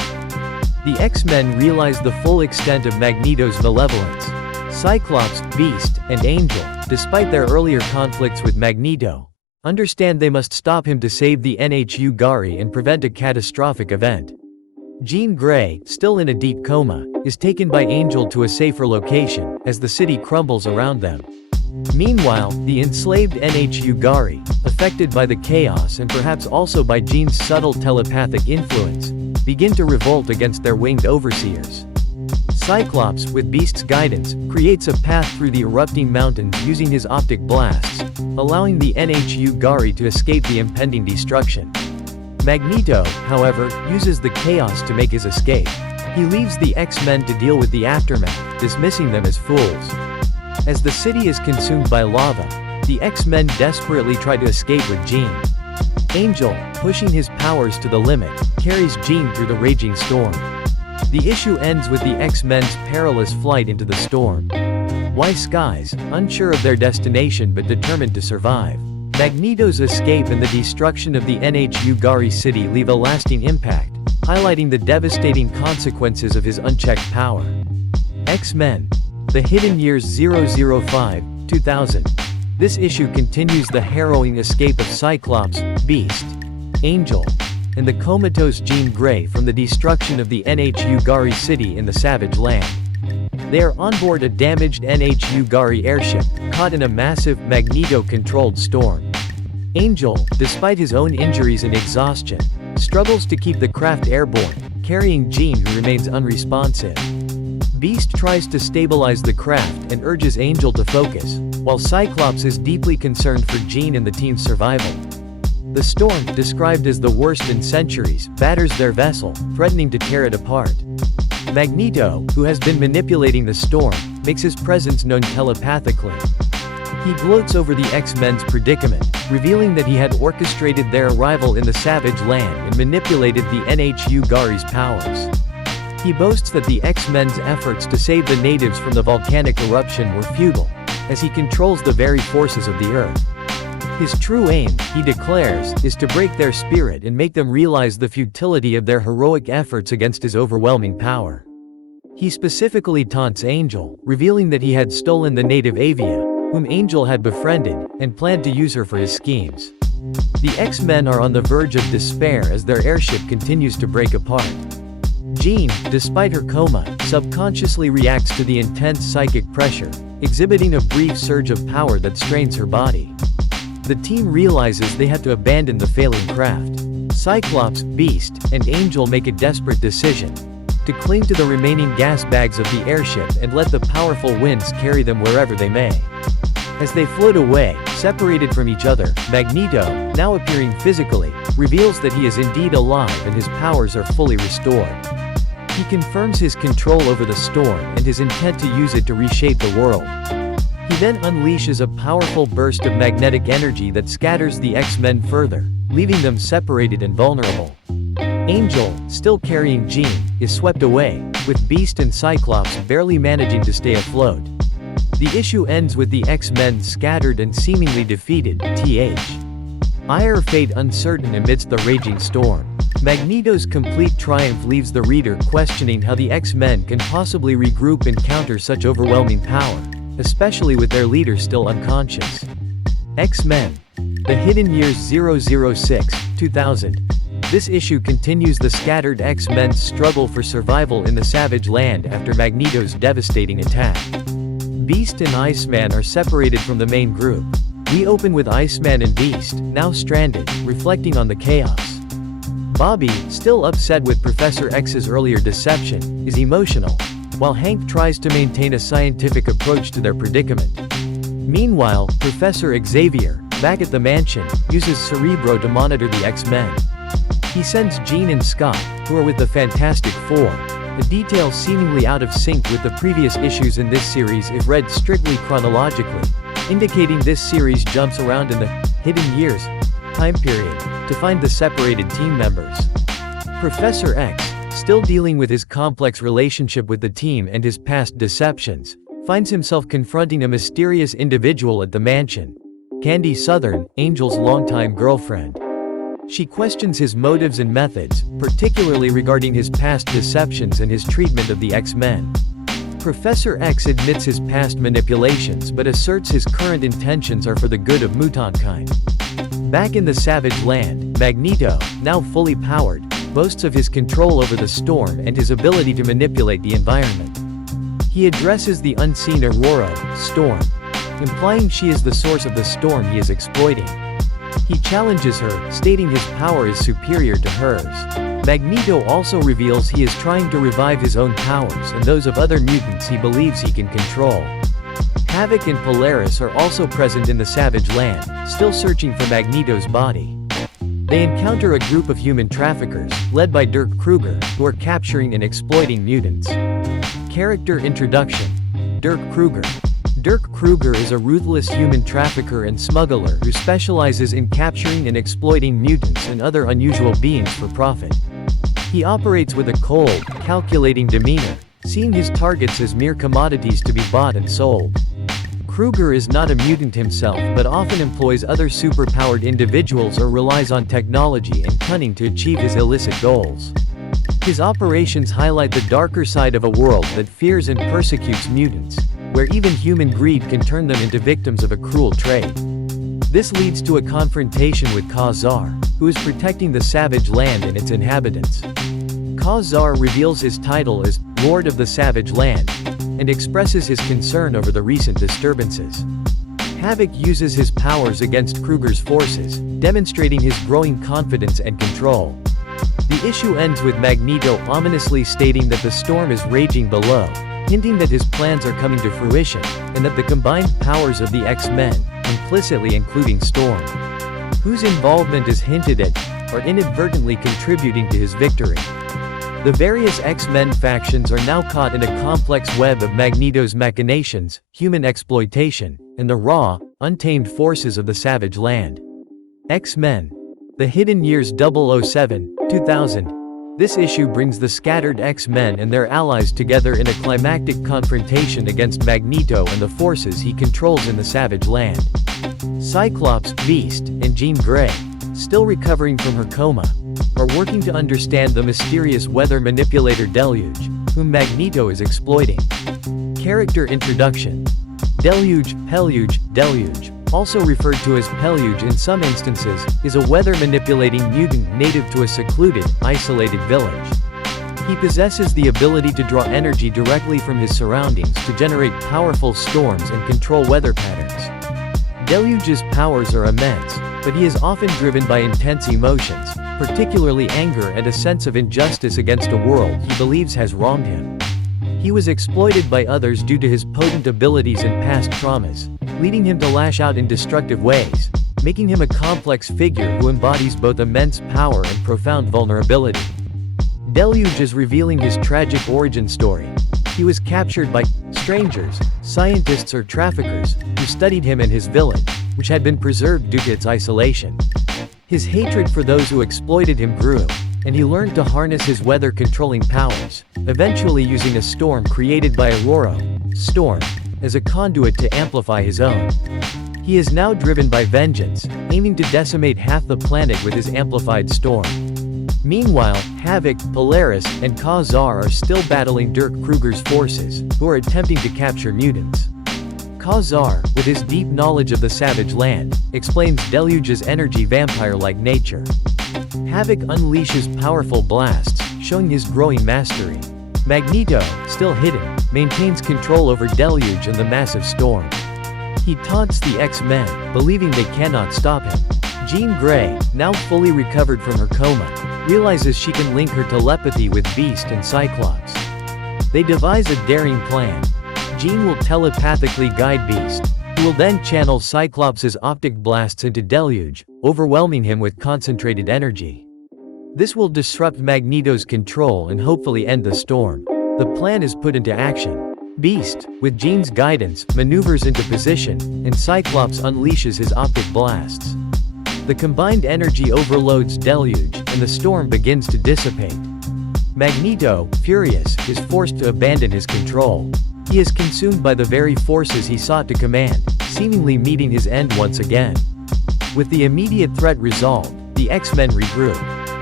The X-Men realize the full extent of Magneto's malevolence. Cyclops, Beast, and Angel, despite their earlier conflicts with Magneto, understand they must stop him to save the NHU Gari and prevent a catastrophic event. Jean Grey, still in a deep coma, is taken by Angel to a safer location, as the city crumbles around them. Meanwhile, the enslaved NHU Gari, affected by the chaos and perhaps also by Jean's subtle telepathic influence, begin to revolt against their winged overseers. Cyclops, with Beast's guidance, creates a path through the erupting mountains using his optic blasts, allowing the NHU Gari to escape the impending destruction. Magneto, however, uses the chaos to make his escape. He leaves the X-Men to deal with the aftermath, dismissing them as fools. As the city is consumed by lava, the X-Men desperately try to escape with Jean. Angel, pushing his powers to the limit, carries Jean through the raging storm. The issue ends with the X-Men's perilous flight into the storm. Why skies, unsure of their destination but determined to survive. Magneto's escape and the destruction of the NHU Gari city leave a lasting impact, highlighting the devastating consequences of his unchecked power. X-Men: The Hidden Years 005-2000. This issue continues the harrowing escape of Cyclops, Beast, Angel, and the comatose Jean Grey from the destruction of the NHU Gari city in the Savage Land. They are on board a damaged NHU Gari airship, caught in a massive, Magneto-controlled storm. Angel, despite his own injuries and exhaustion, struggles to keep the craft airborne, carrying Jean who remains unresponsive. Beast tries to stabilize the craft and urges Angel to focus, while Cyclops is deeply concerned for Jean and the team's survival. The storm, described as the worst in centuries, batters their vessel, threatening to tear it apart. Magneto, who has been manipulating the storm, makes his presence known telepathically. He gloats over the X-Men's predicament, revealing that he had orchestrated their arrival in the Savage Land and manipulated the NHU Gari's powers. He boasts that the X-Men's efforts to save the natives from the volcanic eruption were futile, as he controls the very forces of the Earth. His true aim, he declares, is to break their spirit and make them realize the futility of their heroic efforts against his overwhelming power. He specifically taunts Angel, revealing that he had stolen the native Avia, whom Angel had befriended, and planned to use her for his schemes. The X-Men are on the verge of despair as their airship continues to break apart. Jean, despite her coma, subconsciously reacts to the intense psychic pressure, exhibiting a brief surge of power that strains her body. The team realizes they have to abandon the failing craft. Cyclops, Beast, and Angel make a desperate decision to cling to the remaining gas bags of the airship and let the powerful winds carry them wherever they may. As they float away, separated from each other, Magneto, now appearing physically, reveals that he is indeed alive and his powers are fully restored. He confirms his control over the storm and his intent to use it to reshape the world. He then unleashes a powerful burst of magnetic energy that scatters the X-Men further, leaving them separated and vulnerable. Angel, still carrying Jean, is swept away, with Beast and Cyclops barely managing to stay afloat. The issue ends with the X-Men scattered and seemingly defeated, Ire fate uncertain amidst the raging storm. Magneto's complete triumph leaves the reader questioning how the X-Men can possibly regroup and counter such overwhelming power, especially with their leader still unconscious. X-Men. The Hidden Years 006, 2000. This issue continues the scattered X-Men's struggle for survival in the Savage Land after Magneto's devastating attack. Beast and Iceman are separated from the main group. We open with Iceman and Beast, now stranded, reflecting on the chaos. Bobby, still upset with Professor X's earlier deception, is emotional, while Hank tries to maintain a scientific approach to their predicament. Meanwhile, Professor Xavier, back at the mansion, uses Cerebro to monitor the X-Men. He sends Jean and Scott, who are with the Fantastic Four, a detail seemingly out of sync with the previous issues in this series if read strictly chronologically, indicating this series jumps around in the Hidden Years time period to find the separated team members. Professor X, still dealing with his complex relationship with the team and his past deceptions, finds himself confronting a mysterious individual at the mansion, Candy Southern, Angel's longtime girlfriend. She questions his motives and methods, particularly regarding his past deceptions and his treatment of the X-Men. Professor X admits his past manipulations but asserts his current intentions are for the good of mutant kind. Back in the Savage Land, Magneto, now fully powered, boasts of his control over the storm and his ability to manipulate the environment. He addresses the unseen Aurora, Storm, implying she is the source of the storm he is exploiting. He challenges her, stating his power is superior to hers. Magneto also reveals he is trying to revive his own powers and those of other mutants he believes he can control. Havoc and Polaris are also present in the Savage Land, still searching for Magneto's body. They encounter a group of human traffickers, led by Dirk Kruger, who are capturing and exploiting mutants. Character introduction. Dirk Kruger. Dirk Kruger is a ruthless human trafficker and smuggler who specializes in capturing and exploiting mutants and other unusual beings for profit. He operates with a cold, calculating demeanor, seeing his targets as mere commodities to be bought and sold. Kruger is not a mutant himself but often employs other superpowered individuals or relies on technology and cunning to achieve his illicit goals. His operations highlight the darker side of a world that fears and persecutes mutants, where even human greed can turn them into victims of a cruel trade. This leads to a confrontation with Ka-Zar, who is protecting the Savage Land and its inhabitants. Ka-Zar reveals his title as Lord of the Savage Land, and expresses his concern over the recent disturbances. Havoc uses his powers against Kruger's forces, demonstrating his growing confidence and control. The issue ends with Magneto ominously stating that the storm is raging below, hinting that his plans are coming to fruition, and that the combined powers of the X-Men, implicitly including Storm, whose involvement is hinted at, are inadvertently contributing to his victory. The various X-Men factions are now caught in a complex web of Magneto's machinations, human exploitation, and the raw, untamed forces of the Savage Land. X-Men. The Hidden Years 007, 2000. This issue brings the scattered X-Men and their allies together in a climactic confrontation against Magneto and the forces he controls in the Savage Land. Cyclops, Beast, and Jean Grey, still recovering from her coma, are working to understand the mysterious weather manipulator Deluge, whom Magneto is exploiting. Character introduction. Deluge, Deluge, also referred to as Peluge in some instances, is a weather-manipulating mutant native to a secluded, isolated village. He possesses the ability to draw energy directly from his surroundings to generate powerful storms and control weather patterns. Deluge's powers are immense, but he is often driven by intense emotions, particularly anger and a sense of injustice against a world he believes has wronged him. He was exploited by others due to his potent abilities and past traumas, leading him to lash out in destructive ways, making him a complex figure who embodies both immense power and profound vulnerability. Deluge is revealing his tragic origin story. He was captured by strangers, scientists or traffickers, who studied him and his village, which had been preserved due to its isolation. His hatred for those who exploited him grew, and he learned to harness his weather-controlling powers, eventually using a storm created by Aurora, Storm, as a conduit to amplify his own. He is now driven by vengeance, aiming to decimate half the planet with his amplified storm. Meanwhile, Havoc, Polaris, and Ka-Zar are still battling Dirk Kruger's forces, who are attempting to capture mutants. Ka-Zar, with his deep knowledge of the Savage Land, explains Deluge's energy vampire-like nature. Havoc unleashes powerful blasts, showing his growing mastery. Magneto, still hidden, maintains control over Deluge and the massive storm. He taunts the X-Men, believing they cannot stop him. Jean Grey, now fully recovered from her coma, realizes she can link her telepathy with Beast and Cyclops. They devise a daring plan. Jean will telepathically guide Beast, who will then channel Cyclops' optic blasts into Deluge, overwhelming him with concentrated energy. This will disrupt Magneto's control and hopefully end the storm. The plan is put into action. Beast, with Jean's guidance, maneuvers into position, and Cyclops unleashes his optic blasts. The combined energy overloads Deluge, and the storm begins to dissipate. Magneto, furious, is forced to abandon his control. He is consumed by the very forces he sought to command, seemingly meeting his end once again. With the immediate threat resolved, the X-Men regroup.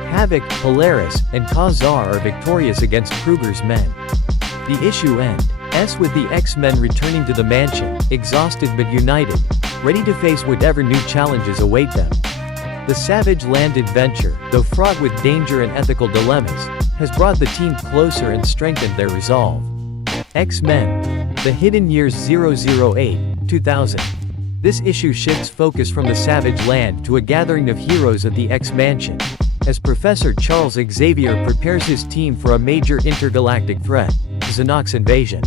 Havoc, Polaris, and Ka-Zar are victorious against Kruger's men. The issue ends with the X-Men returning to the mansion, exhausted but united, ready to face whatever new challenges await them. The Savage Land adventure, though fraught with danger and ethical dilemmas, has brought the team closer and strengthened their resolve. X-Men: The Hidden Years 008-2000. This issue shifts focus from the Savage Land to a gathering of heroes at the X-Mansion, as Professor Charles Xavier prepares his team for a major intergalactic threat, the Xenox invasion.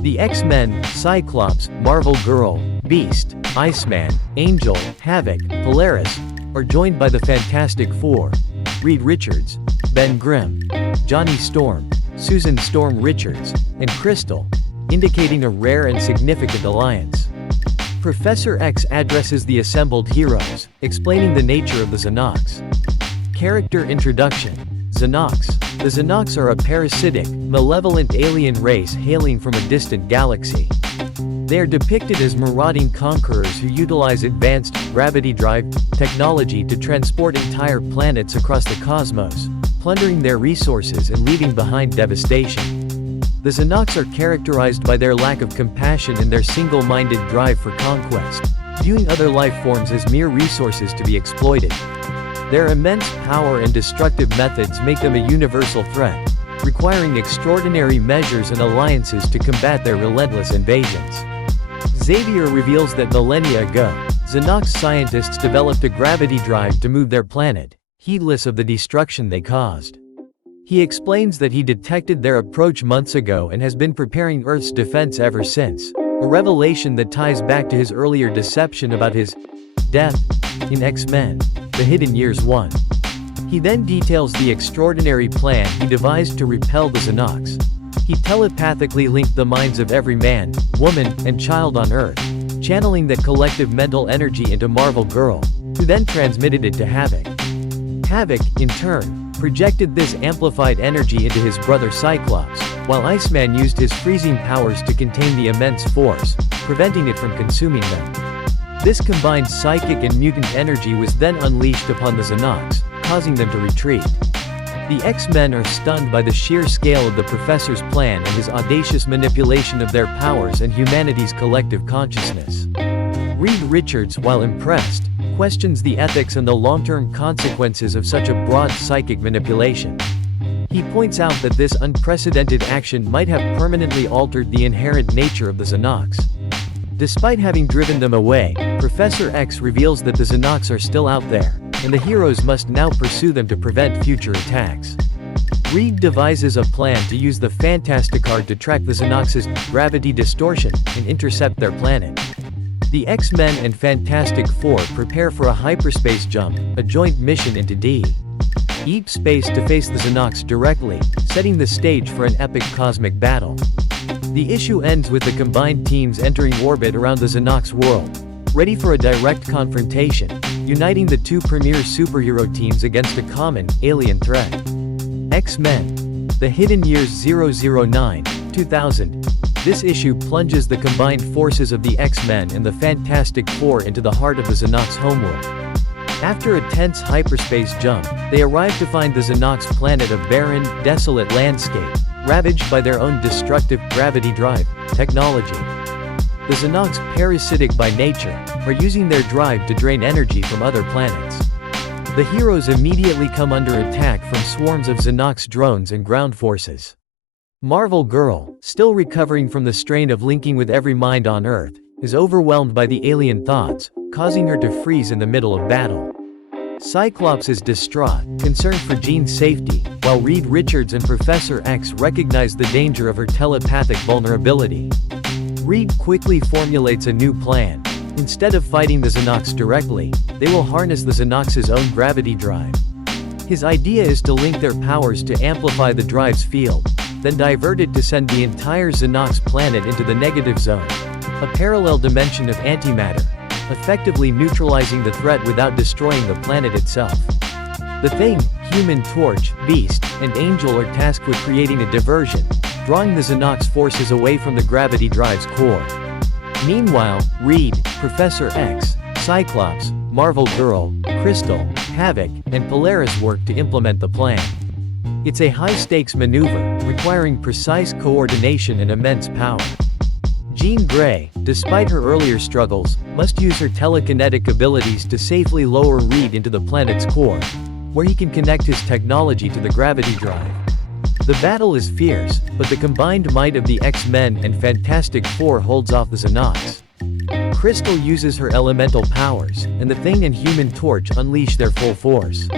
The X-Men, Cyclops, Marvel Girl, Beast, Iceman, Angel, Havoc, Polaris, are joined by the Fantastic Four, Reed Richards, Ben Grimm, Johnny Storm, Susan Storm Richards, and Crystal, indicating a rare and significant alliance. Professor X addresses the assembled heroes, explaining the nature of the Xenox. Character introduction. Xenox. The Xenox are a parasitic, malevolent alien race hailing from a distant galaxy. They are depicted as marauding conquerors who utilize advanced, gravity-drive technology to transport entire planets across the cosmos, plundering their resources and leaving behind devastation. The Xenox are characterized by their lack of compassion and their single-minded drive for conquest, viewing other life forms as mere resources to be exploited. Their immense power and destructive methods make them a universal threat, requiring extraordinary measures and alliances to combat their relentless invasions. Xavier reveals that millennia ago, Xenox scientists developed a gravity drive to move their planet, heedless of the destruction they caused. He explains that he detected their approach months ago and has been preparing Earth's defense ever since, a revelation that ties back to his earlier deception about his death in X-Men: The Hidden Years 1. He then details the extraordinary plan he devised to repel the Xenox. He telepathically linked the minds of every man, woman, and child on Earth, channeling that collective mental energy into Marvel Girl, who then transmitted it to Havoc. Havoc, in turn, projected this amplified energy into his brother Cyclops, while Iceman used his freezing powers to contain the immense force, preventing it from consuming them. This combined psychic and mutant energy was then unleashed upon the Xenox, causing them to retreat. The X-Men are stunned by the sheer scale of the Professor's plan and his audacious manipulation of their powers and humanity's collective consciousness. Reed Richards, while impressed, questions the ethics and the long-term consequences of such a broad psychic manipulation. He points out that this unprecedented action might have permanently altered the inherent nature of the Xenox. Despite having driven them away, Professor X reveals that the Xenox are still out there, and the heroes must now pursue them to prevent future attacks. Reed devises a plan to use the Fantasticard to track the Xenox's gravity distortion and intercept their planet. The X-Men and Fantastic Four prepare for a hyperspace jump, a joint mission into deep space to face the Xenox directly, setting the stage for an epic cosmic battle. The issue ends with the combined teams entering orbit around the Xenox world, ready for a direct confrontation, uniting the two premier superhero teams against a common, alien threat. X-Men. The Hidden Years 009, 2000. This issue plunges the combined forces of the X-Men and the Fantastic Four into the heart of the Xenox homeworld. After a tense hyperspace jump, they arrive to find the Xenox planet a barren, desolate landscape, ravaged by their own destructive, gravity-drive technology. The Xenox, parasitic by nature, are using their drive to drain energy from other planets. The heroes immediately come under attack from swarms of Xenox drones and ground forces. Marvel Girl, still recovering from the strain of linking with every mind on Earth, is overwhelmed by the alien thoughts, causing her to freeze in the middle of battle. Cyclops is distraught, concerned for Jean's safety, while Reed Richards and Professor X recognize the danger of her telepathic vulnerability. Reed quickly formulates a new plan. Instead of fighting the Xenox directly, they will harness the Xenox's own gravity drive. His idea is to link their powers to amplify the drive's field, then divert it to send the entire Xenox planet into the negative zone, a parallel dimension of antimatter, effectively neutralizing the threat without destroying the planet itself. The Thing, Human Torch, Beast, and Angel are tasked with creating a diversion, drawing the Xenox forces away from the gravity drive's core. Meanwhile, Reed, Professor X, Cyclops, Marvel Girl, Crystal, Havoc, and Polaris work to implement the plan. It's a high-stakes maneuver, requiring precise coordination and immense power. Jean Grey, despite her earlier struggles, must use her telekinetic abilities to safely lower Reed into the planet's core, where he can connect his technology to the gravity drive. The battle is fierce, but the combined might of the X-Men and Fantastic Four holds off the Xenox. Crystal uses her elemental powers, and the Thing and Human Torch unleash their full force.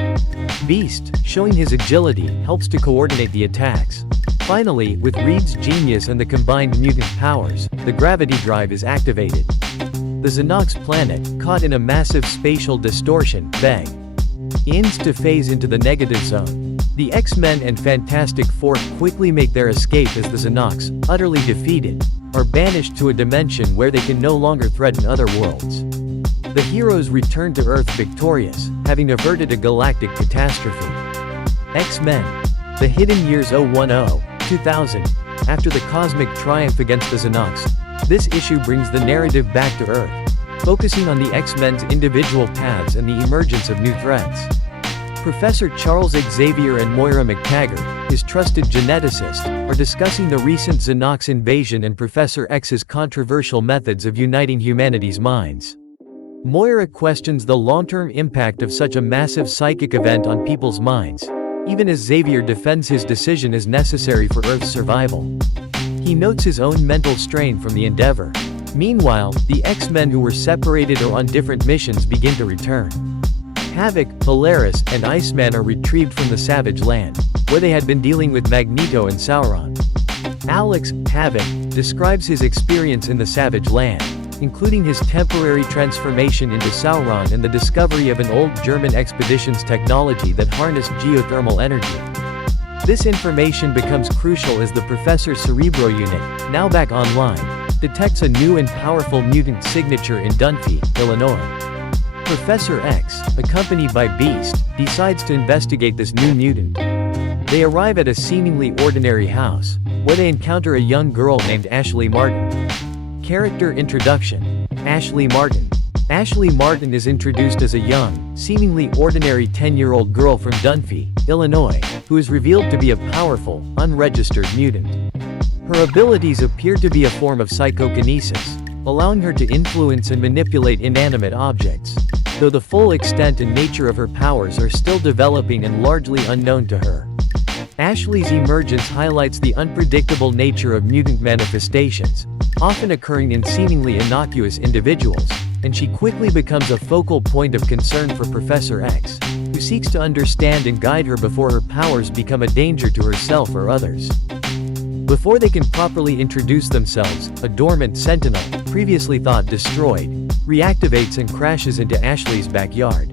Beast, showing his agility, helps to coordinate the attacks. Finally, with Reed's genius and the combined mutant powers, the gravity drive is activated. The Xenox planet, caught in a massive spatial distortion, begins to phase into the negative zone. The X-Men and Fantastic Four quickly make their escape as the Xenox, utterly defeated, are banished to a dimension where they can no longer threaten other worlds. The heroes return to Earth victorious, having averted a galactic catastrophe. X-Men. The Hidden Years 010, 2000. After the cosmic triumph against the Xenox, this issue brings the narrative back to Earth, focusing on the X-Men's individual paths and the emergence of new threats. Professor Charles Xavier and Moira McTaggart, his trusted geneticist, are discussing the recent Xenox invasion and Professor X's controversial methods of uniting humanity's minds. Moira questions the long-term impact of such a massive psychic event on people's minds, even as Xavier defends his decision as necessary for Earth's survival. He notes his own mental strain from the endeavor. Meanwhile, the X-Men who were separated or on different missions begin to return. Havoc, Polaris, and Iceman are retrieved from the Savage Land, where they had been dealing with Magneto and Sauron. Alex, Havoc, describes his experience in the Savage Land, including his temporary transformation into Sauron and the discovery of an old German expedition's technology that harnessed geothermal energy. This information becomes crucial as the Professor Cerebro unit, now back online, detects a new and powerful mutant signature in Dunphy, Illinois. Professor X, accompanied by Beast, decides to investigate this new mutant. They arrive at a seemingly ordinary house, where they encounter a young girl named Ashley Martin. Character introduction. Ashley Martin. Ashley Martin is introduced as a young, seemingly ordinary 10-year-old girl from Dunphy, Illinois, who is revealed to be a powerful, unregistered mutant. Her abilities appear to be a form of psychokinesis, allowing her to influence and manipulate inanimate objects, though the full extent and nature of her powers are still developing and largely unknown to her. Ashley's emergence highlights the unpredictable nature of mutant manifestations, often occurring in seemingly innocuous individuals, and she quickly becomes a focal point of concern for Professor X, who seeks to understand and guide her before her powers become a danger to herself or others. Before they can properly introduce themselves, a dormant sentinel, previously thought destroyed, reactivates and crashes into Ashley's backyard.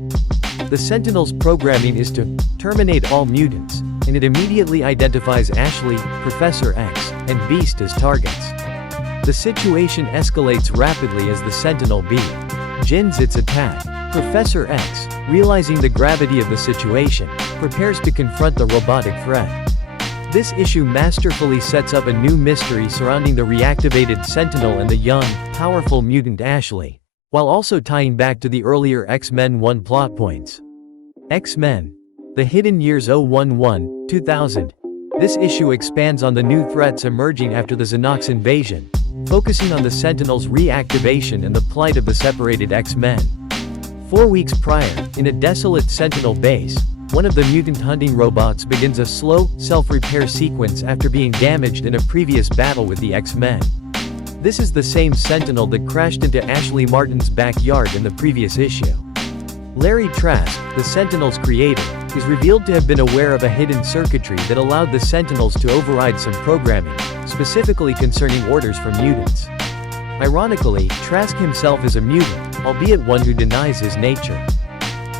The Sentinel's programming is to terminate all mutants, and it immediately identifies Ashley, Professor X, and Beast as targets. The situation escalates rapidly as the Sentinel begins its attack. Professor X, realizing the gravity of the situation, prepares to confront the robotic threat. This issue masterfully sets up a new mystery surrounding the reactivated Sentinel and the young, powerful mutant Ashley, while also tying back to the earlier X-Men 1 plot points. X-Men: The Hidden Years 011-2000. This issue expands on the new threats emerging after the Xenox invasion, focusing on the Sentinel's reactivation and the plight of the separated X-Men. 4 weeks prior, in a desolate Sentinel base, one of the mutant hunting robots begins a slow, self-repair sequence after being damaged in a previous battle with the X-Men. This is the same Sentinel that crashed into Ashley Martin's backyard in the previous issue. Larry Trask, the Sentinel's creator, is revealed to have been aware of a hidden circuitry that allowed the Sentinels to override some programming, specifically concerning orders from mutants. Ironically, Trask himself is a mutant, albeit one who denies his nature.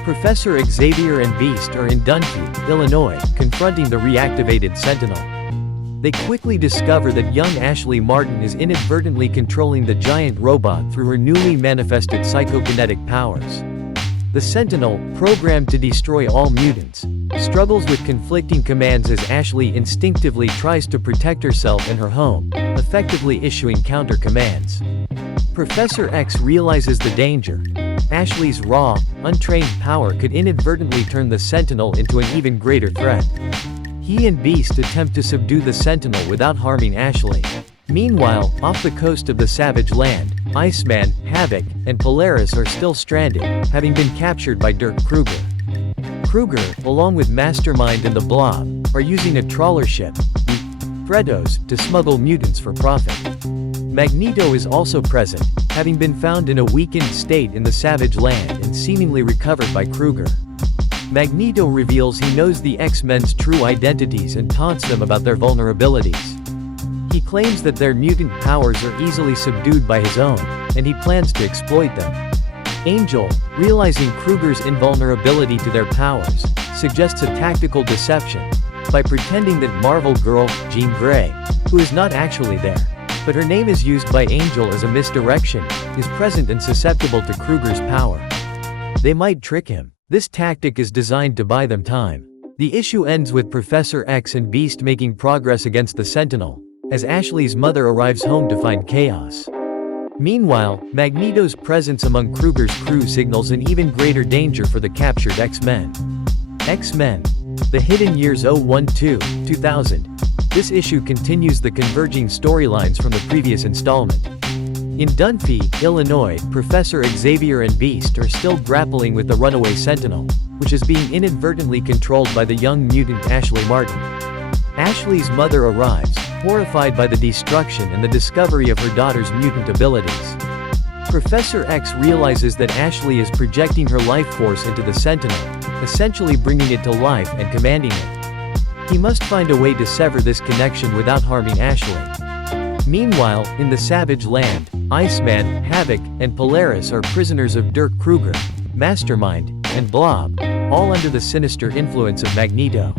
Professor Xavier and Beast are in Dunphy, Illinois, confronting the reactivated Sentinel. They quickly discover that young Ashley Martin is inadvertently controlling the giant robot through her newly manifested psychokinetic powers. The Sentinel, programmed to destroy all mutants, struggles with conflicting commands as Ashley instinctively tries to protect herself and her home, effectively issuing counter-commands. Professor X realizes the danger. Ashley's raw, untrained power could inadvertently turn the Sentinel into an even greater threat. He and Beast attempt to subdue the Sentinel without harming Ashley. Meanwhile, off the coast of the Savage Land, Iceman, Havoc, and Polaris are still stranded, having been captured by Dirk Kruger. Kruger, along with Mastermind and the Blob, are using a trawler ship, the Fredos, to smuggle mutants for profit. Magneto is also present, having been found in a weakened state in the Savage Land and seemingly recovered by Kruger. Magneto reveals he knows the X-Men's true identities and taunts them about their vulnerabilities. He claims that their mutant powers are easily subdued by his own, and he plans to exploit them. Angel, realizing Kruger's invulnerability to their powers, suggests a tactical deception, by pretending that Marvel Girl, Jean Grey, who is not actually there, but her name is used by Angel as a misdirection, is present and susceptible to Kruger's power. They might trick him. This tactic is designed to buy them time. The issue ends with Professor X and Beast making progress against the Sentinel, as Ashley's mother arrives home to find chaos. Meanwhile, Magneto's presence among Kruger's crew signals an even greater danger for the captured X-Men. X-Men: The Hidden Years 012-2000. This issue continues the converging storylines from the previous installment. In Dunphy, Illinois, Professor Xavier and Beast are still grappling with the runaway Sentinel, which is being inadvertently controlled by the young mutant Ashley Martin. Ashley's mother arrives, horrified by the destruction and the discovery of her daughter's mutant abilities. Professor X realizes that Ashley is projecting her life force into the Sentinel, essentially bringing it to life and commanding it. He must find a way to sever this connection without harming Ashley. Meanwhile, in the Savage Land, Iceman, Havoc, and Polaris are prisoners of Dirk Kruger, Mastermind, and Blob, all under the sinister influence of Magneto.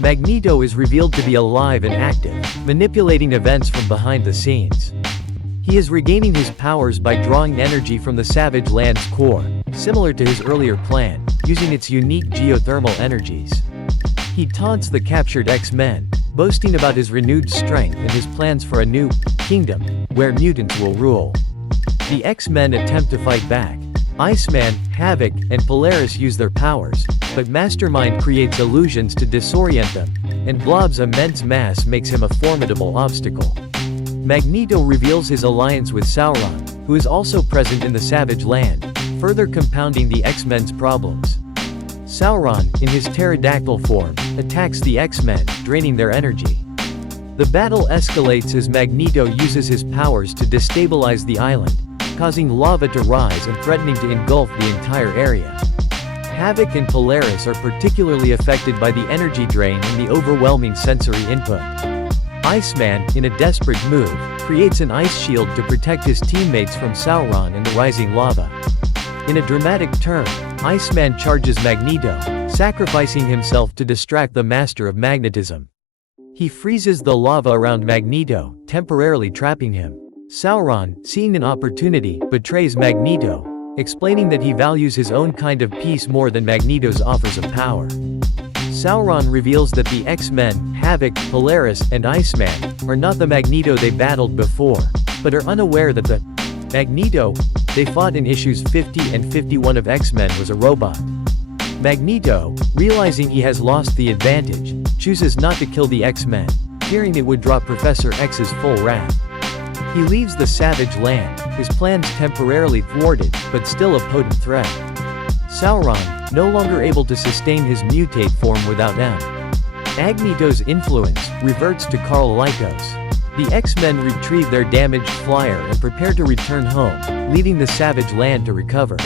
Magneto is revealed to be alive and active, manipulating events from behind the scenes. He is regaining his powers by drawing energy from the Savage Land's core, similar to his earlier plan, using its unique geothermal energies. He taunts the captured X-Men, boasting about his renewed strength and his plans for a new kingdom, where mutants will rule. The X-Men attempt to fight back. Iceman, Havoc, and Polaris use their powers, but Mastermind creates illusions to disorient them, and Blob's immense mass makes him a formidable obstacle. Magneto reveals his alliance with Sauron, who is also present in the Savage Land, further compounding the X-Men's problems. Sauron, in his pterodactyl form, attacks the X-Men, draining their energy. The battle escalates as Magneto uses his powers to destabilize the island, causing lava to rise and threatening to engulf the entire area. Havoc and Polaris are particularly affected by the energy drain and the overwhelming sensory input. Iceman, in a desperate move, creates an ice shield to protect his teammates from Sauron and the rising lava. In a dramatic turn, Iceman charges Magneto, sacrificing himself to distract the master of magnetism. He freezes the lava around Magneto, temporarily trapping him. Sauron, seeing an opportunity, betrays Magneto, explaining that he values his own kind of peace more than Magneto's offers of power. Sauron reveals that the X-Men, Havoc, Polaris, and Iceman, are not the Magneto they battled before, but are unaware that the Magneto they fought in issues 50 and 51 of X-Men was a robot. Magneto, realizing he has lost the advantage, chooses not to kill the X-Men, fearing it would draw Professor X's full wrath. He leaves the Savage Land, his plans temporarily thwarted, but still a potent threat. Sauron, no longer able to sustain his mutate form without Magneto's influence, reverts to Karl Lycos. The X-Men retrieve their damaged flyer and prepare to return home, leaving the Savage Land to recover.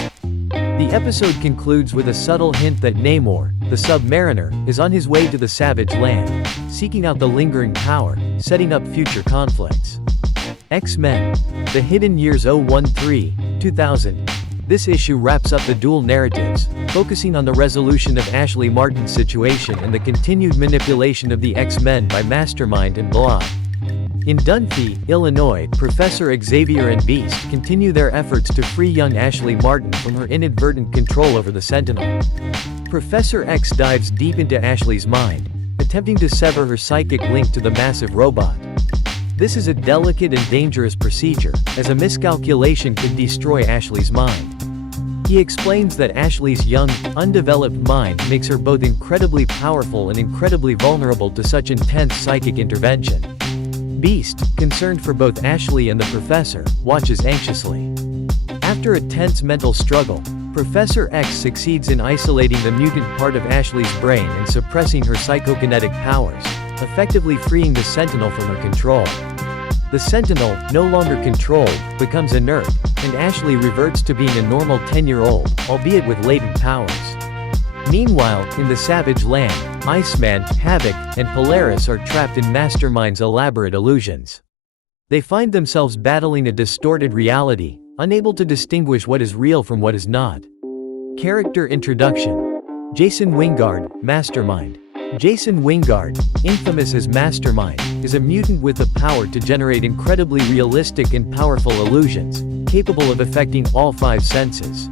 The episode concludes with a subtle hint that Namor, the Submariner, is on his way to the Savage Land, seeking out the lingering power, setting up future conflicts. X-Men: The Hidden Years 013-2000. This issue wraps up the dual narratives, focusing on the resolution of Ashley Martin's situation and the continued manipulation of the X-Men by Mastermind and Blob. In Dunphy, Illinois, Professor Xavier and Beast continue their efforts to free young Ashley Martin from her inadvertent control over the Sentinel. Professor X dives deep into Ashley's mind, attempting to sever her psychic link to the massive robot. This is a delicate and dangerous procedure, as a miscalculation could destroy Ashley's mind. He explains that Ashley's young, undeveloped mind makes her both incredibly powerful and incredibly vulnerable to such intense psychic intervention. Beast, concerned for both Ashley and the Professor, watches anxiously. After a tense mental struggle, Professor X succeeds in isolating the mutant part of Ashley's brain and suppressing her psychokinetic powers, effectively freeing the Sentinel from her control. The Sentinel, no longer controlled, becomes inert, and Ashley reverts to being a normal 10-year-old, albeit with latent powers. Meanwhile, in the Savage Land, Iceman, Havoc, and Polaris are trapped in Mastermind's elaborate illusions. They find themselves battling a distorted reality, unable to distinguish what is real from what is not. Character Introduction: Jason Wingard, Mastermind. Jason Wingard, infamous as Mastermind, is a mutant with the power to generate incredibly realistic and powerful illusions, capable of affecting all five senses.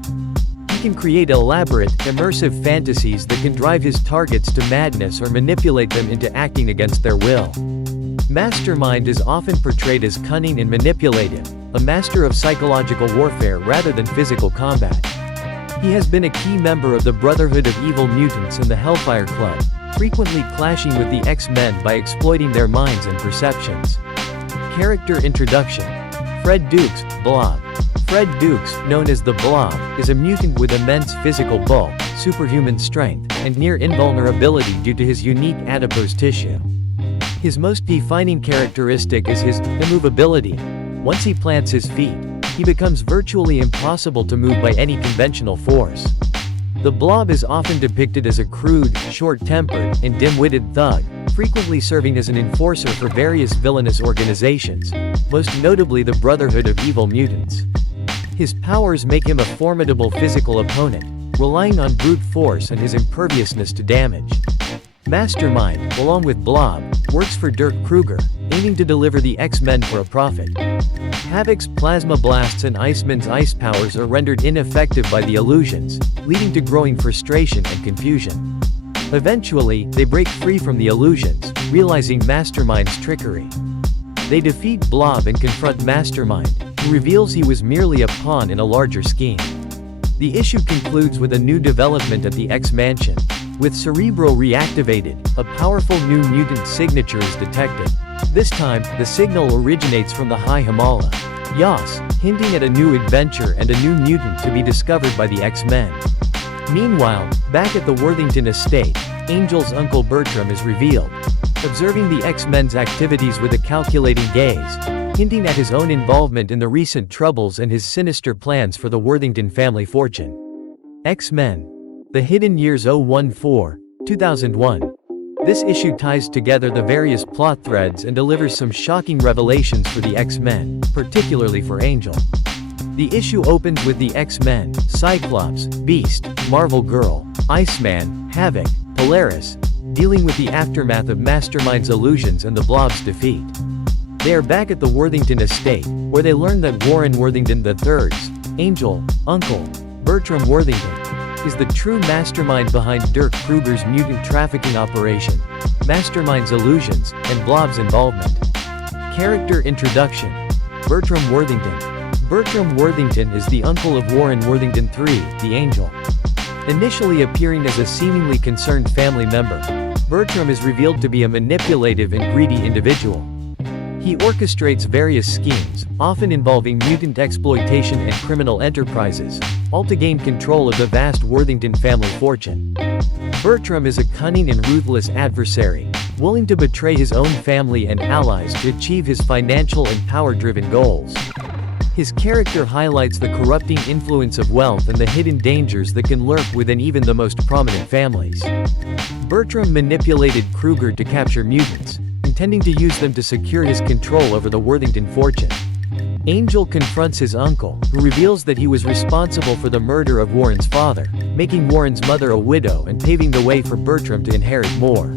He can create elaborate, immersive fantasies that can drive his targets to madness or manipulate them into acting against their will. Mastermind is often portrayed as cunning and manipulative, a master of psychological warfare rather than physical combat. He has been a key member of the Brotherhood of Evil Mutants and the Hellfire Club, frequently clashing with the X-Men by exploiting their minds and perceptions. Character Introduction: Fred Dukes, Blob. Fred Dukes, known as the Blob, is a mutant with immense physical bulk, superhuman strength, and near invulnerability due to his unique adipose tissue. His most defining characteristic is his immovability. Once he plants his feet, he becomes virtually impossible to move by any conventional force. The Blob is often depicted as a crude, short-tempered, and dim-witted thug, frequently serving as an enforcer for various villainous organizations, most notably the Brotherhood of Evil Mutants. His powers make him a formidable physical opponent, relying on brute force and his imperviousness to damage. Mastermind, along with Blob, works for Dirk Kruger, aiming to deliver the X-Men for a profit. Havoc's plasma blasts and Iceman's ice powers are rendered ineffective by the illusions, leading to growing frustration and confusion. Eventually, they break free from the illusions, realizing Mastermind's trickery. They defeat Blob and confront Mastermind, who reveals he was merely a pawn in a larger scheme. The issue concludes with a new development at the X-Mansion. With Cerebro reactivated, a powerful new mutant signature is detected. This time, the signal originates from the High Himalaya, hinting at a new adventure and a new mutant to be discovered by the X-Men. Meanwhile, back at the Worthington estate, Angel's uncle Bertram is revealed, observing the X-Men's activities with a calculating gaze, hinting at his own involvement in the recent troubles and his sinister plans for the Worthington family fortune. X-Men: The Hidden Years 014, 2001. This issue ties together the various plot threads and delivers some shocking revelations for the X-Men, particularly for Angel. The issue opens with the X-Men, Cyclops, Beast, Marvel Girl, Iceman, Havoc, Polaris, dealing with the aftermath of Mastermind's illusions and the Blob's defeat. They are back at the Worthington estate, where they learn that Warren Worthington III's, Angel, uncle, Bertram Worthington, is the true mastermind behind Dirk Kruger's mutant trafficking operation, Mastermind's illusions, and Blob's involvement. Character introduction. Bertram Worthington. Bertram Worthington is the uncle of Warren Worthington III, the Angel. Initially appearing as a seemingly concerned family member, Bertram is revealed to be a manipulative and greedy individual. He orchestrates various schemes, often involving mutant exploitation and criminal enterprises, all to gain control of the vast Worthington family fortune. Bertram is a cunning and ruthless adversary, willing to betray his own family and allies to achieve his financial and power-driven goals. His character highlights the corrupting influence of wealth and the hidden dangers that can lurk within even the most prominent families. Bertram manipulated Kruger to capture mutants, intending to use them to secure his control over the Worthington fortune. Angel confronts his uncle, who reveals that he was responsible for the murder of Warren's father, making Warren's mother a widow and paving the way for Bertram to inherit more.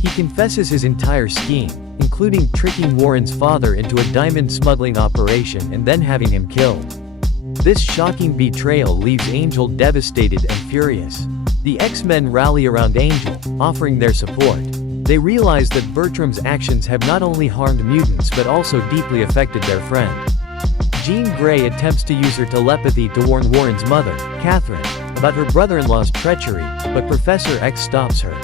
He confesses his entire scheme, including tricking Warren's father into a diamond smuggling operation and then having him killed. This shocking betrayal leaves Angel devastated and furious. The X-Men rally around Angel, offering their support. They realize that Bertram's actions have not only harmed mutants but also deeply affected their friend. Jean Grey attempts to use her telepathy to warn Warren's mother, Catherine, about her brother-in-law's treachery, but Professor X stops her.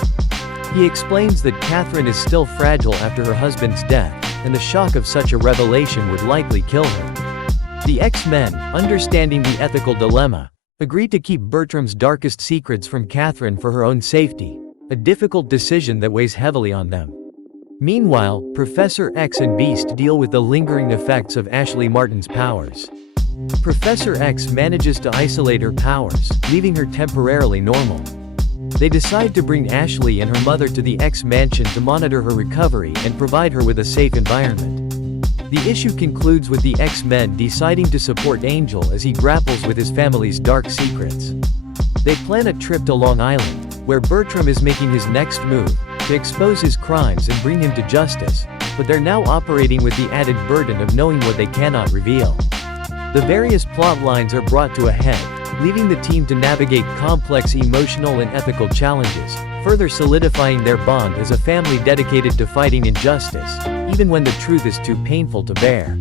He explains that Catherine is still fragile after her husband's death, and the shock of such a revelation would likely kill her. The X-Men, understanding the ethical dilemma, agree to keep Bertram's darkest secrets from Catherine for her own safety, a difficult decision that weighs heavily on them. Meanwhile, Professor X and Beast deal with the lingering effects of Ashley Martin's powers. Professor X manages to isolate her powers, leaving her temporarily normal. They decide to bring Ashley and her mother to the X mansion to monitor her recovery and provide her with a safe environment. The issue concludes with the X-Men deciding to support Angel as he grapples with his family's dark secrets. They plan a trip to Long Island, where Bertram is making his next move, to expose his crimes and bring him to justice, but they're now operating with the added burden of knowing what they cannot reveal. The various plot lines are brought to a head, leaving the team to navigate complex emotional and ethical challenges, further solidifying their bond as a family dedicated to fighting injustice, even when the truth is too painful to bear.